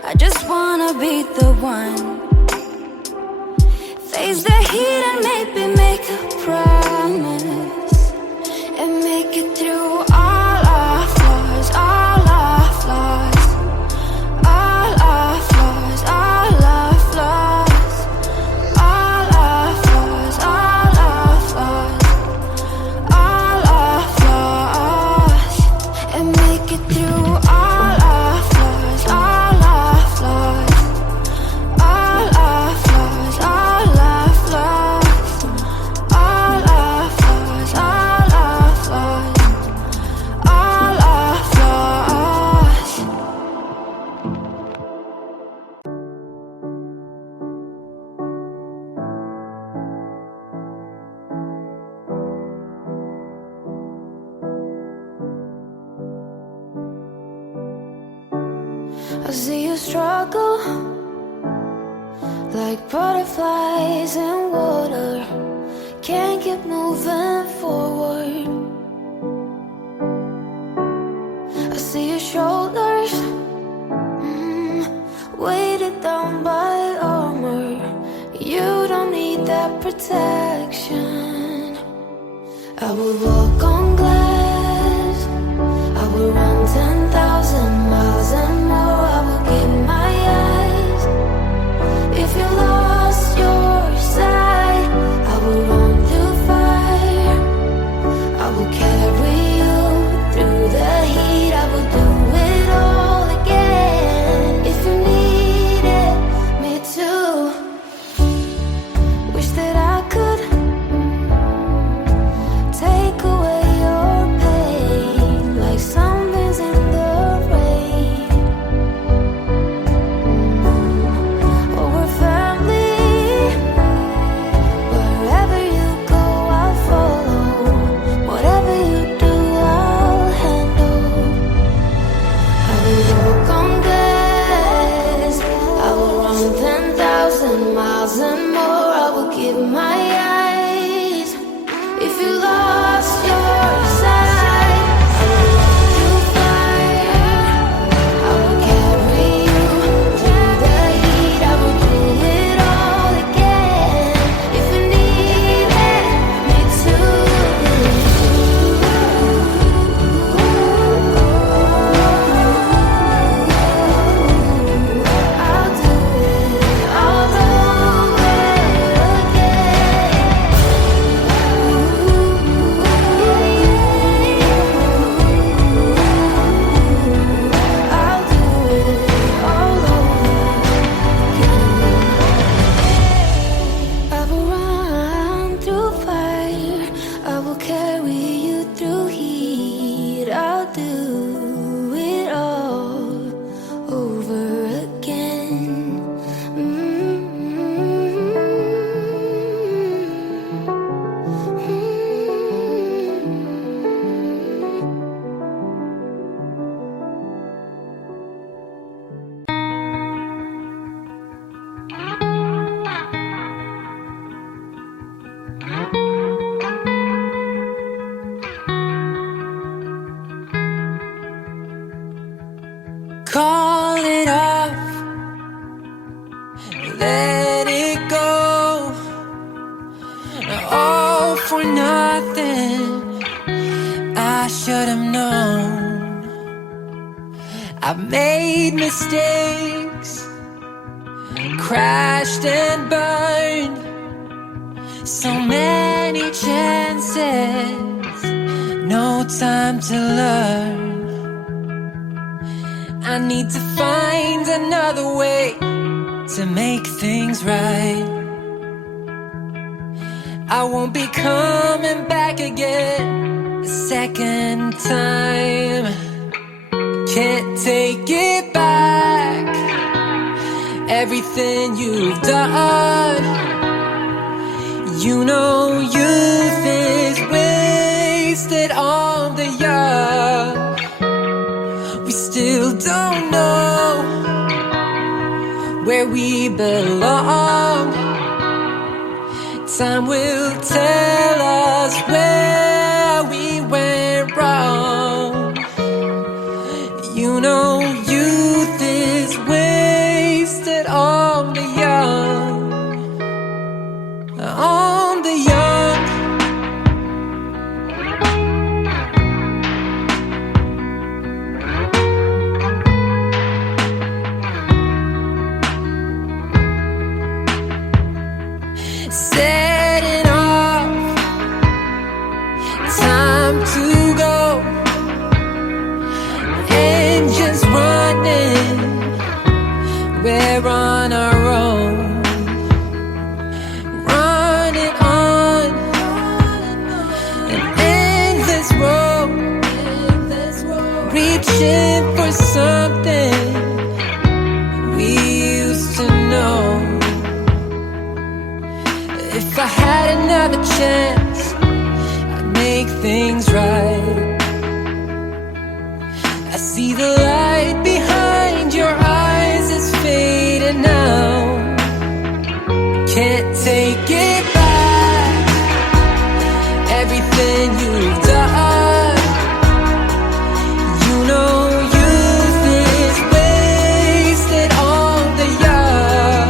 I just wanna be the one. Face the heat and maybe make a promise and make it through all our flaws, all our flaws, all our flaws, all our flaws, all our flaws, all our flaws, all our flaws, and make it through all our flaws, all our flaws, all our flaws, all our flaws, all our flaws, all our flaws, all our flaws. I see you struggle like butterflies in water, can't keep moving forward. I see your shoulders weighted down by armor. You don't need that protection. I will walk on glass, I will run 10,000 miles and more. I will keep my eyes. If you lost your sight, I will run through fire. I will carry you through the heat. I will do it all again. If you needed me to, wish that I could take away your pain like sunbeams in the rain. Oh, we're family. Wherever you go, I'll follow. Whatever you do, I'll handle. I will walk on glass. I will run 10,000 miles and more. I will keep my eyes. If you lost your sight, I will run through fire. I will carry you through the heat. I will do it all again. If you needed me to, I'll do it all over again. I'll do it all over again. I will run through fire. I will carry you through heat. I'll do it all over again. Call it off, let it go. All for nothing. I should have known. I've made mistakes, crashed and burned. So many chances, no time to learn. I need to find another way to make things right. I won't be coming back again a second time. Can't take it back, everything you've done. You know youth is wasted on the young. We still don't know where we belong. Time will tell us where we went wrong. You know youth is wasted on the young. On the young. Setting off, time to go. Engines running, we're on our own. Running on an endless road, reaching for something we used to know. If I had another chance, I'd make things right. I see the light behind your eyes is fading now. Can't take it back, everything you've done. You know youth is wasted on the young.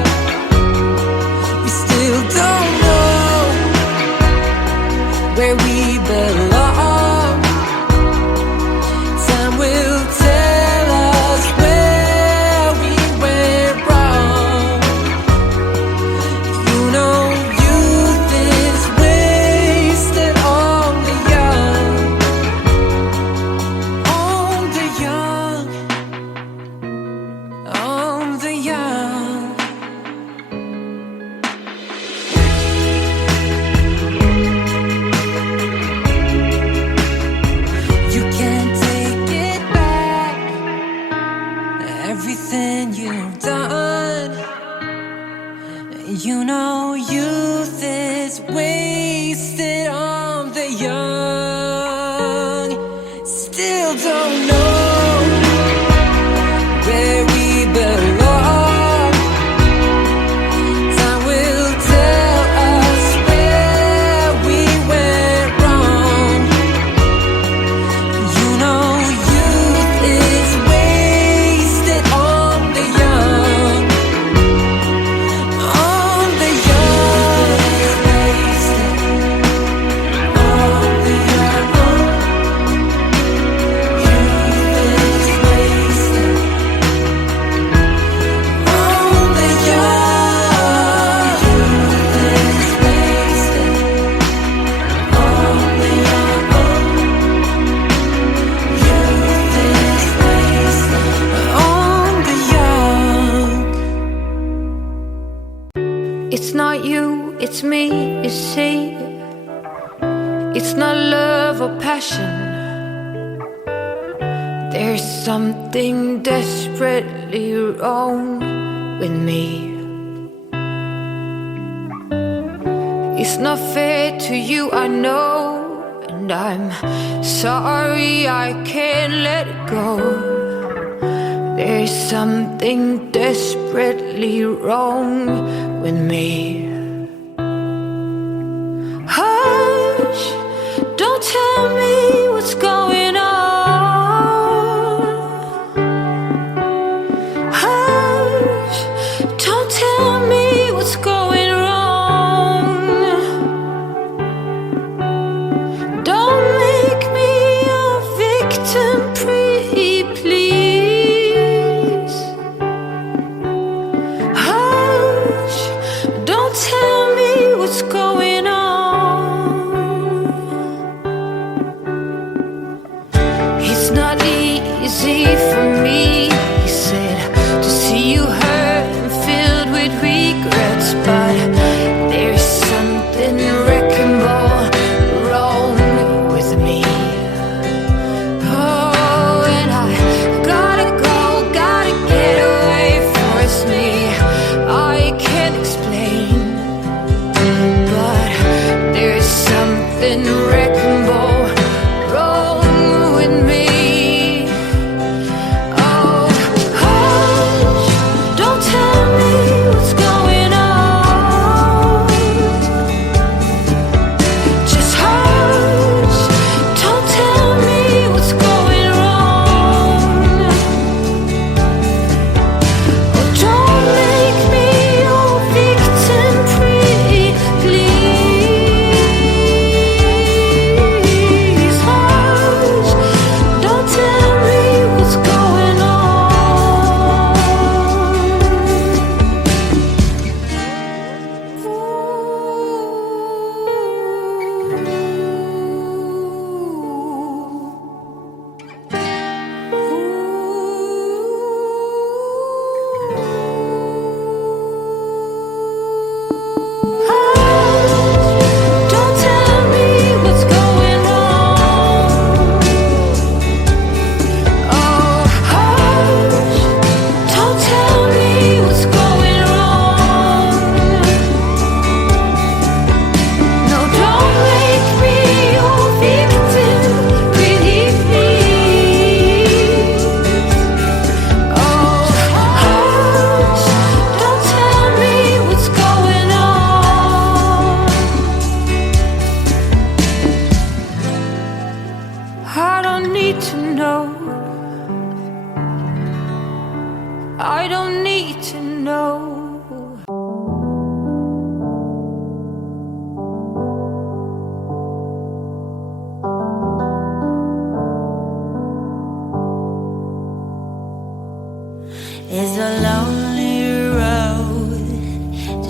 We still don't know where we belong. Time will tell us where we went wrong. You know youth is wasted on the young. On the young. On the young. You can't take it back, everything you've done. You know youth is wasted on the young. Still don't know where we belong. Time will tell us where we went wrong. You know youth is wasted on the young. On the young. Wasted on the young. Youth is wasted on the young. Youth is wasted on the young. Youth is wasted on the young. It's not you, it's me, you see. It's not love or passion. There's something desperately wrong with me. It's not fair to you, I know. And I'm sorry I can't let it go. There's something desperately wrong with me. Hush, don't tell me what's going on. Hush, don't tell me what's going wrong. Don't make me a victim, pretty please. Hush, don't tell me what's going on. It's not easy for me, he said, to see you hurt and filled with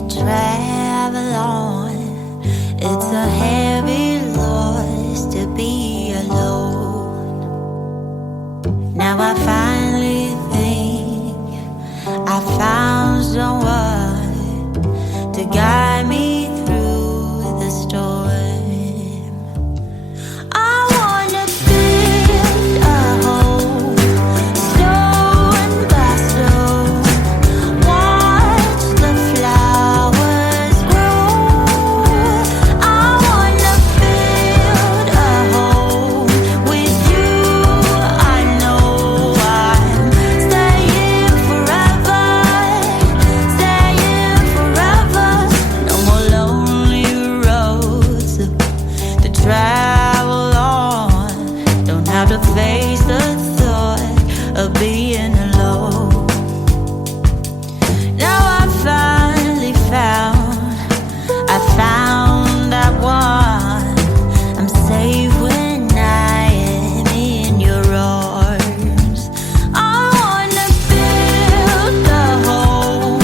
travel on. It's a heavy loss to be alone. Now I finally think I found someone to guide me through the storm. I wanna build a home, stone by stone. Watch the flowers grow. I wanna build a home with you. I know I'm staying forever, staying forever. No more lonely roads to travel on. Don't have to face the thought of being alone. Now I finally found that one. I'm safe when I am in your arms. I wanna build a home,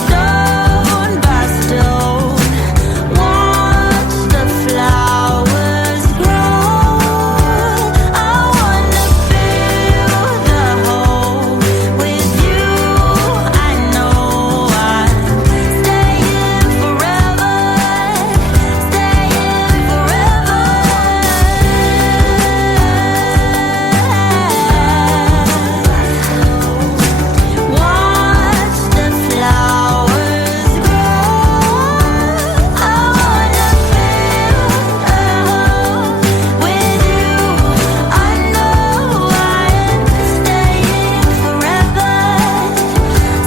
stone by stone. Watch the flowers grow. I wanna build a home with you. I know I'm staying forever, staying forever. Watch the flowers grow. I wanna build a home with you. I know I'm staying forever,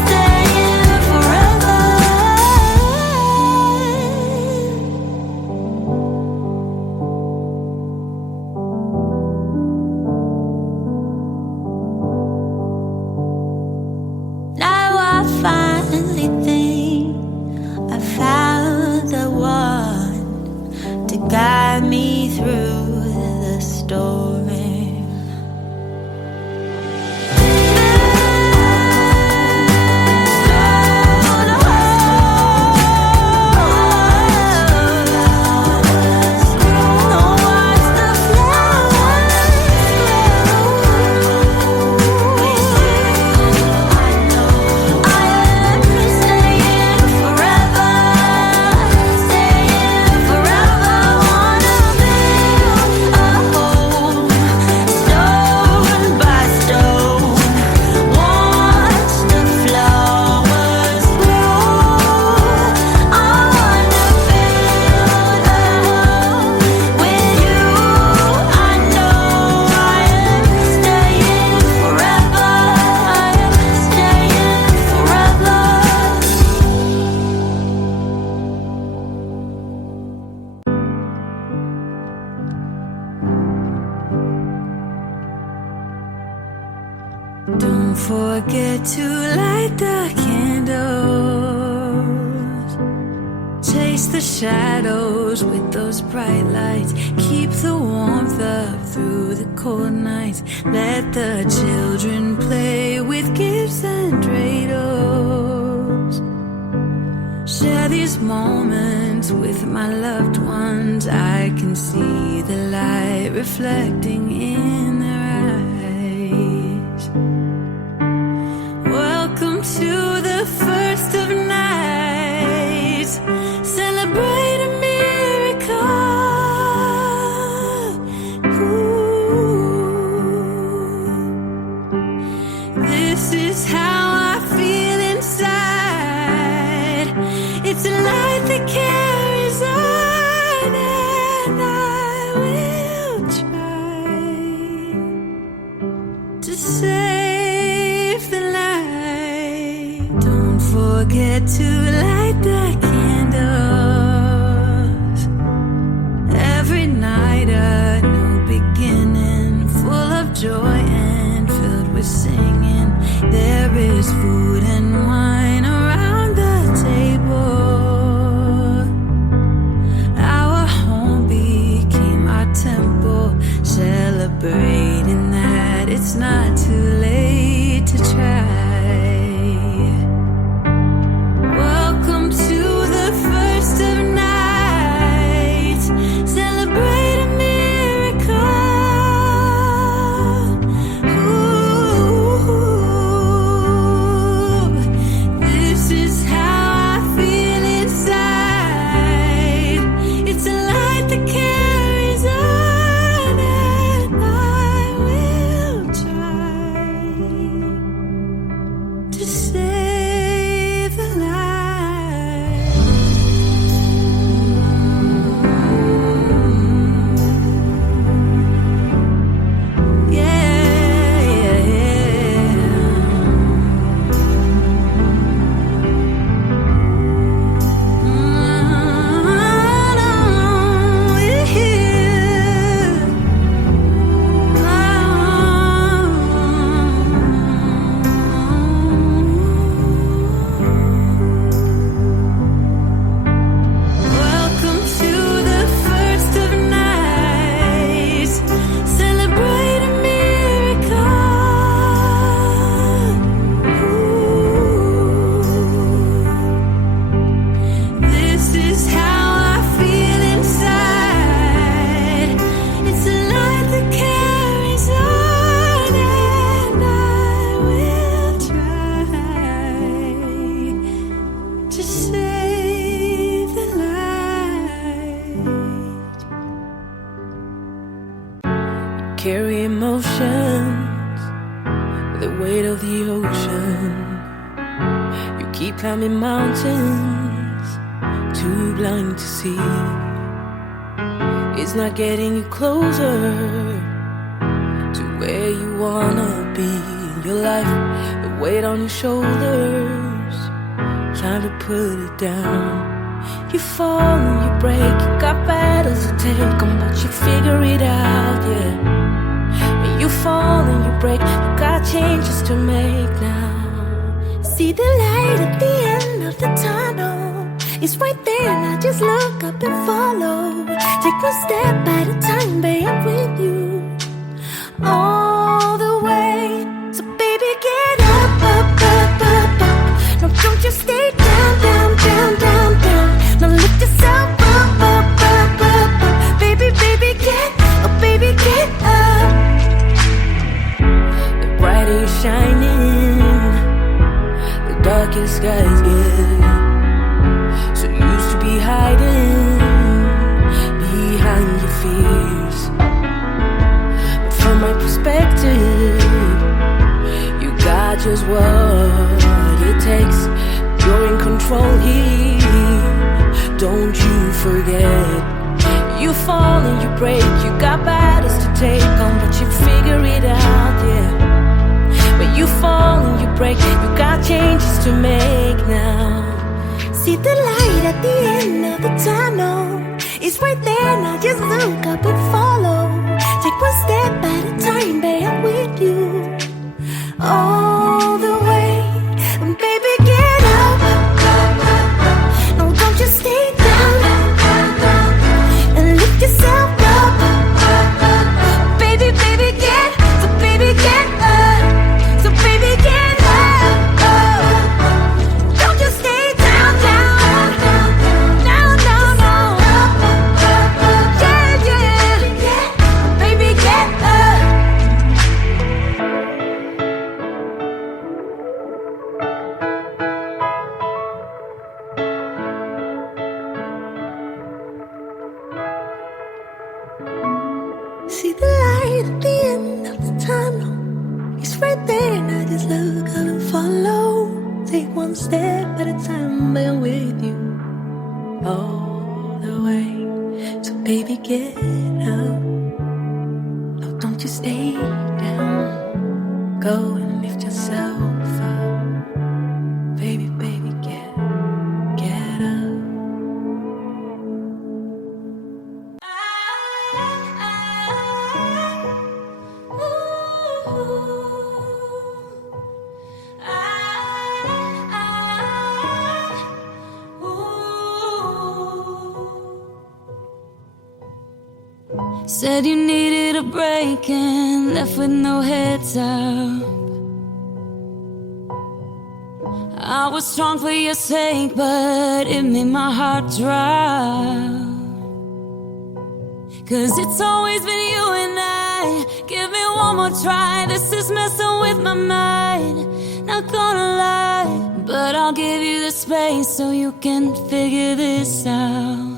staying forever. Now I finally think I found the one to guide me through the storm. Don't forget to light the candles. Chase the shadows with those bright lights. Keep the warmth up through the cold nights. Let the children play with gifts and dreidels. Share these moments with my loved ones. I can see the light reflecting in their eyes. Welcome to the first of nights. Celebrate a miracle. Ooh. This is how I feel inside. It's a light that carries on, and I will try to save the light. Don't forget to light the candles. Every night a new beginning, full of joy and filled with singing. There is food and wine around the table. Our home became our temple, celebrating that it's not too late to try. Welcome to to save the light. Carry emotions, the weight of the ocean. You keep climbing mountains, too blind to see. It's not getting you closer to where you wanna be in your life. The weight on your shoulders, time to put it down. You fall and you break, you got battles to take on, but you figure it out, yeah. And you fall and you break, you got changes to make now. See the light at the end of the tunnel. It's right there, now just look up and follow. Take one step at a time, babe, I'm with you all the way. So baby, get up, up, up, up, up. No, don't you stay down, down, down, down, down. Now lift yourself up, up, up, up, up. Baby, baby, get up, baby, get up. The brighter you're shining, the darker skies get. So used to be hiding behind your fears, but from my perspective, you got just what it takes. You're in control here, don't you forget. You fall and you break, you got battles to take on, but you figure it out, yeah. But you fall and you break, you got changes to make now. See the light at the end of the tunnel. It's right there, now just look up and follow. Take one step at a time, babe, I'm with you all the way. And baby, get up. No, don't just stay down. And lift yourself up. Baby, baby, get. So baby, get up. So baby, get up. Don't just stay down, down. No, no, no. Yeah, yeah. Baby, get up. See the light at the end of the tunnel. It's right there, now just look up and follow. Take one step at a time, babe, I'm with you all the way. So baby, get up. No, don't you stay down. Go and lift yourself up. Baby, baby, get up. Said you needed a break and left with no heads up. I was strong for your sake, but it made my heart drop. 'Cause it's always been you and I. Give me one more try, this is messing with my mind. Not gonna lie, but I'll give you the space so you can figure this out.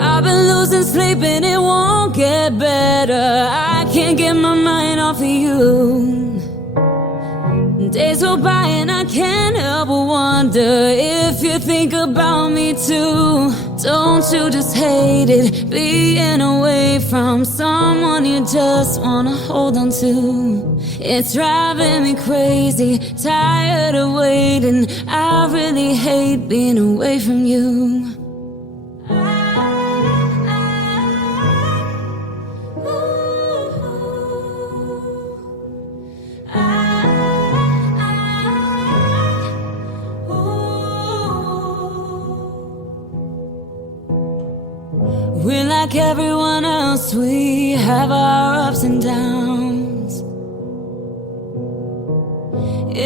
I've been losing sleep and it won't get better. I can't get my mind off of you. Days go by and I can't help but wonder if you think about me too. Don't you just hate it, being away from someone you just wanna hold on to? It's driving me crazy, tired of waiting. I really hate being away from you. We're like everyone else, we have our ups and downs.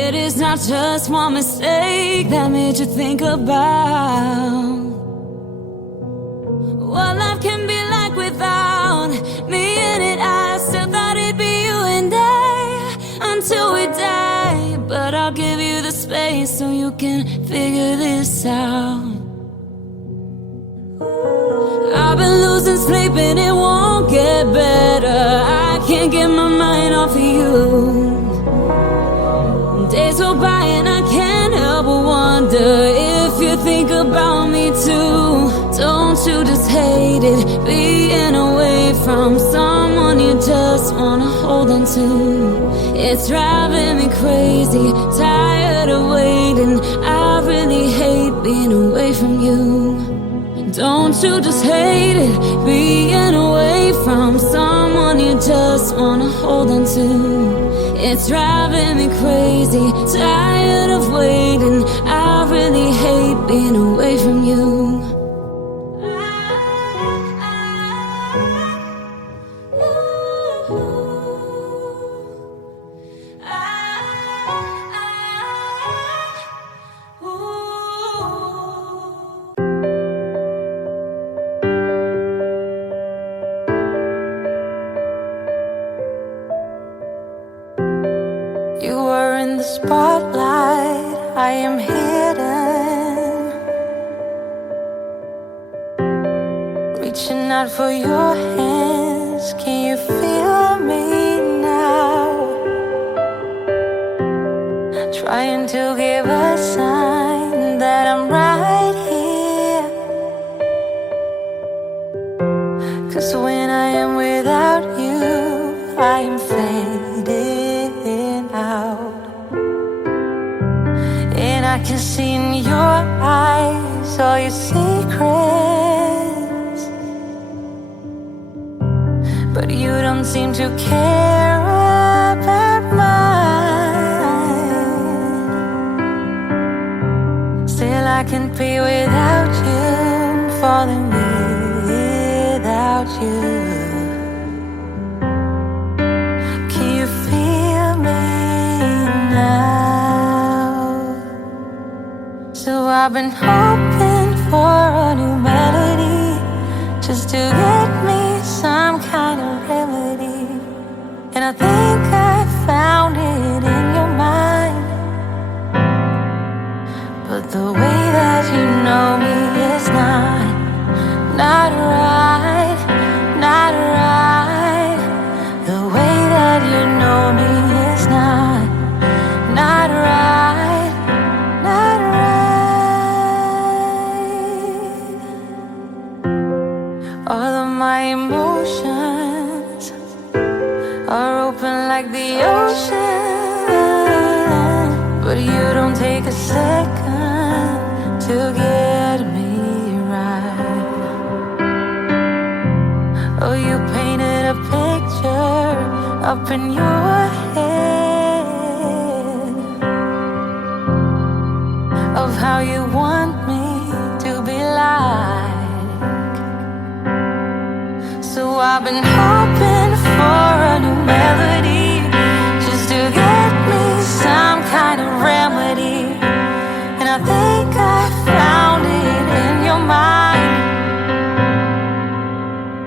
It is not just one mistake that made you think about what life can be like without me in it. I still thought it'd be you and I until we die, but I'll give you the space way so you can figure this out. I've been losing sleep and it won't get better. I can't get my mind off of you. Days go by and I can't help but wonder if you think about me too. Don't you just hate it, being away from someone you just wanna hold on to? It's driving me crazy, tired of waiting. I really hate being away from you. Don't you just hate it, being away from someone you just wanna hold on to? It's driving me crazy, tired of waiting. I really hate being away from you. You were in the spotlight, I am hidden, reaching out for your hands. Can you feel me now? Trying to give a sign that I'm right here. 'Cause when I am without you, I am fading out. And I can see in your eyes all your secrets, but you don't seem to care about mine. Still I can't be without you, I'm falling without you. Can you feel me now? So I've been hoping for a new melody, just to get me some kind of remedy. And I think I found it in your mind, but the way that you know me is not right, not right. The way that you know me is not right, not right. All of my emotions are open like the ocean, but you don't take a second to get me right. Oh, you painted a picture up in your head of how you want me to be like. So I've been hoping for a new melody, just to get me some kind of remedy. And I think I found it in your mind,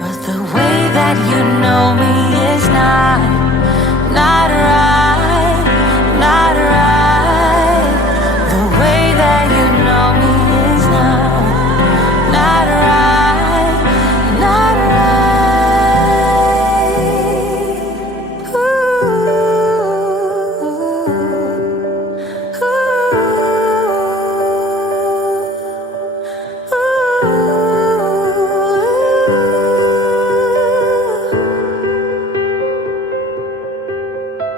but the way that you know me is not right, not right. The way that you know me is not right, not right.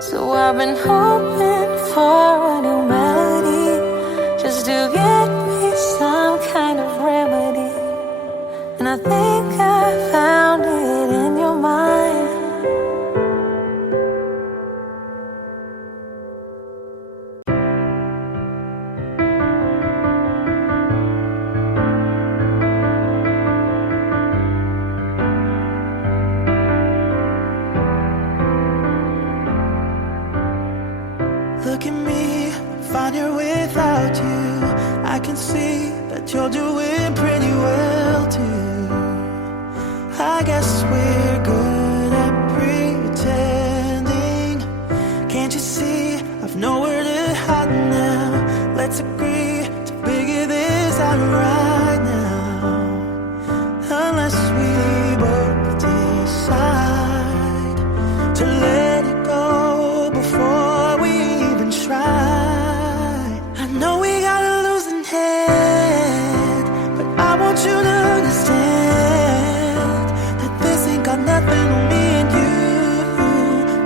So I've been hoping for a new melody, just to get me some kind of remedy. And I think I found it in your mind. Look at me, find here without you. I can see that you're doing pretty well too. I guess we're good at pretending. Can't you see I've nowhere to hide now? let's agree to figure this out right now. Unless we both decide to let it go before we even try. I know we got a losing head, but I want you to understand that this ain't got nothing on me and you.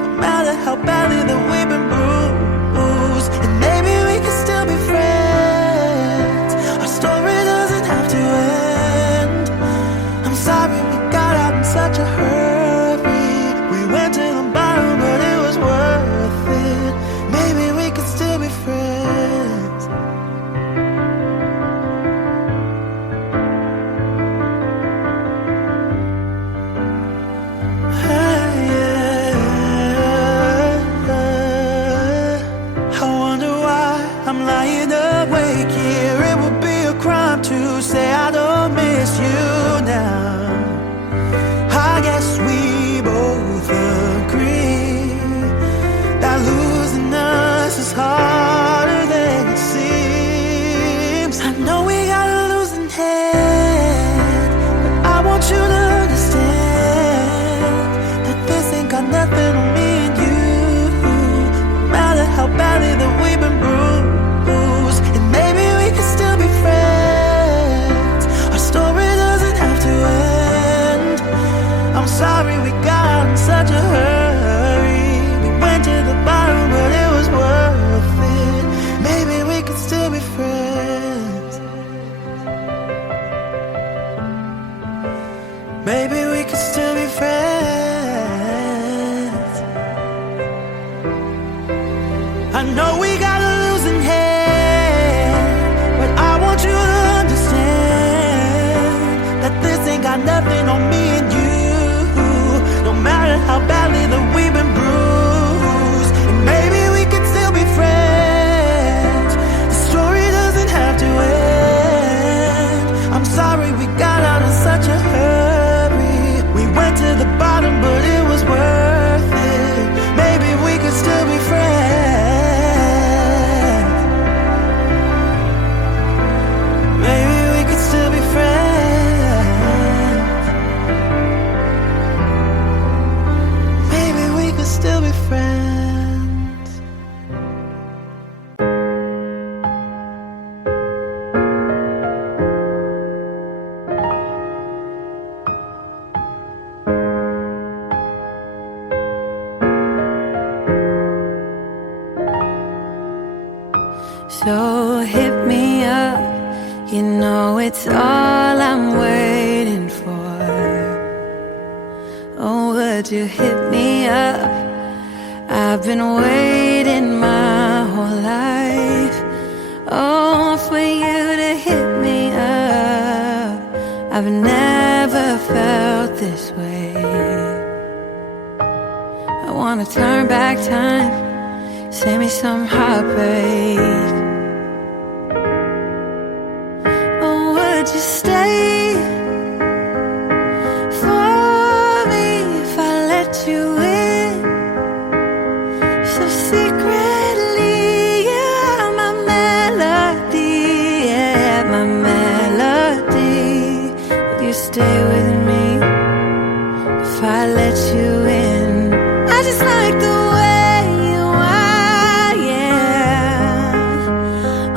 No matter how badly that we've been bruised, and maybe we can still be friends. Our story doesn't have to end. I'm sorry we got out in such a hurry. We went to the bottom, but it was worth it. Maybe we could still be friends. I wonder why I'm lying awake here. It would be a crime to say I don't miss you now. I guess we both agree that losing us is harder than it seems. I know we got a losing hand, but I want you to understand that this ain't got nothing on me and you. No matter how badly that we've been bruised, and maybe we can still be friends. Our story doesn't have to end. I'm sorry we got out in such a hurry. We went to the bottom, but it was worth it. Maybe we could still be friends. Maybe we could still be friends. I know we got a losing hand, but I want you to understand that this ain't got nothing on me and you. No matter how badly that we've been bruised, and maybe we could still be friends. The story doesn't have to end. I'm sorry we got out in such a hurry. We went to the bottom, but it was worth it. Maybe we could still be friends. Maybe we could still be friends. Maybe we could still be friends. So hit me up, you know it's all I'm waiting for. Oh, would you hit me up? I've been waiting my whole life. Oh, for you to hit me up. I've never felt this way. I wanna turn back time, save me some heartbreak. Oh, would you stay for me if I let you in? So secretly, yeah, my melody, yeah, my melody. Would you stay with me if I let you in? I just like the way you are, yeah.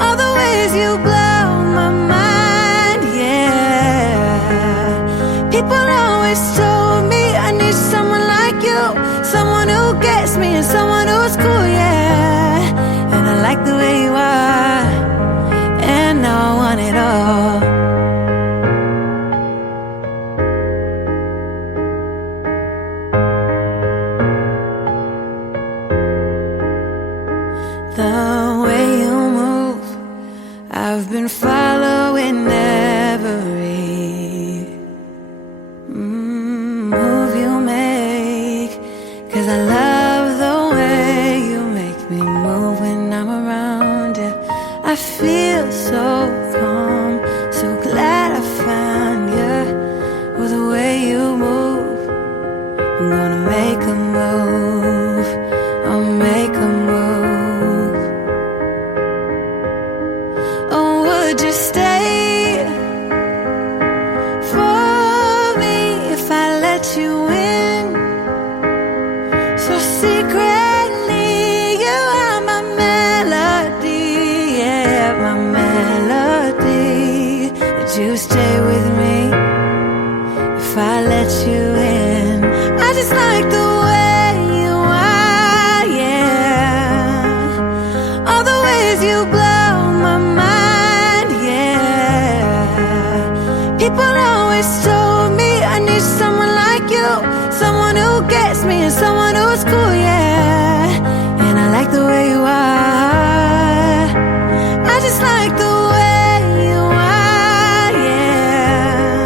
All the ways you blow my mind, yeah. People always told me I need someone like you, someone who gets me and someone who's cool, yeah. And I like the way you are, and now I want it all. The way you move, I've been following every move you make. 'Cause I love the way you make me move when I'm around you. I feel so calm, so glad I found you. With the way you move, I'm gonna make a move. I'll make a move. would you stay for me if I let you in? So secretly, you are my melody, yeah, my melody. Would you stay with me if I let you in? I just like the way you are, yeah. All the ways you blow my mind, yeah. People always told me I need someone like you, someone who gets me and someone who's cool, yeah. And I like the way you are. I just like the way you are, yeah.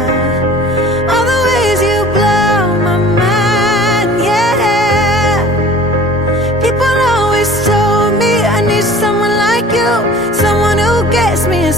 All the ways you blow my mind, yeah. People always told me I need someone like you, someone who gets me and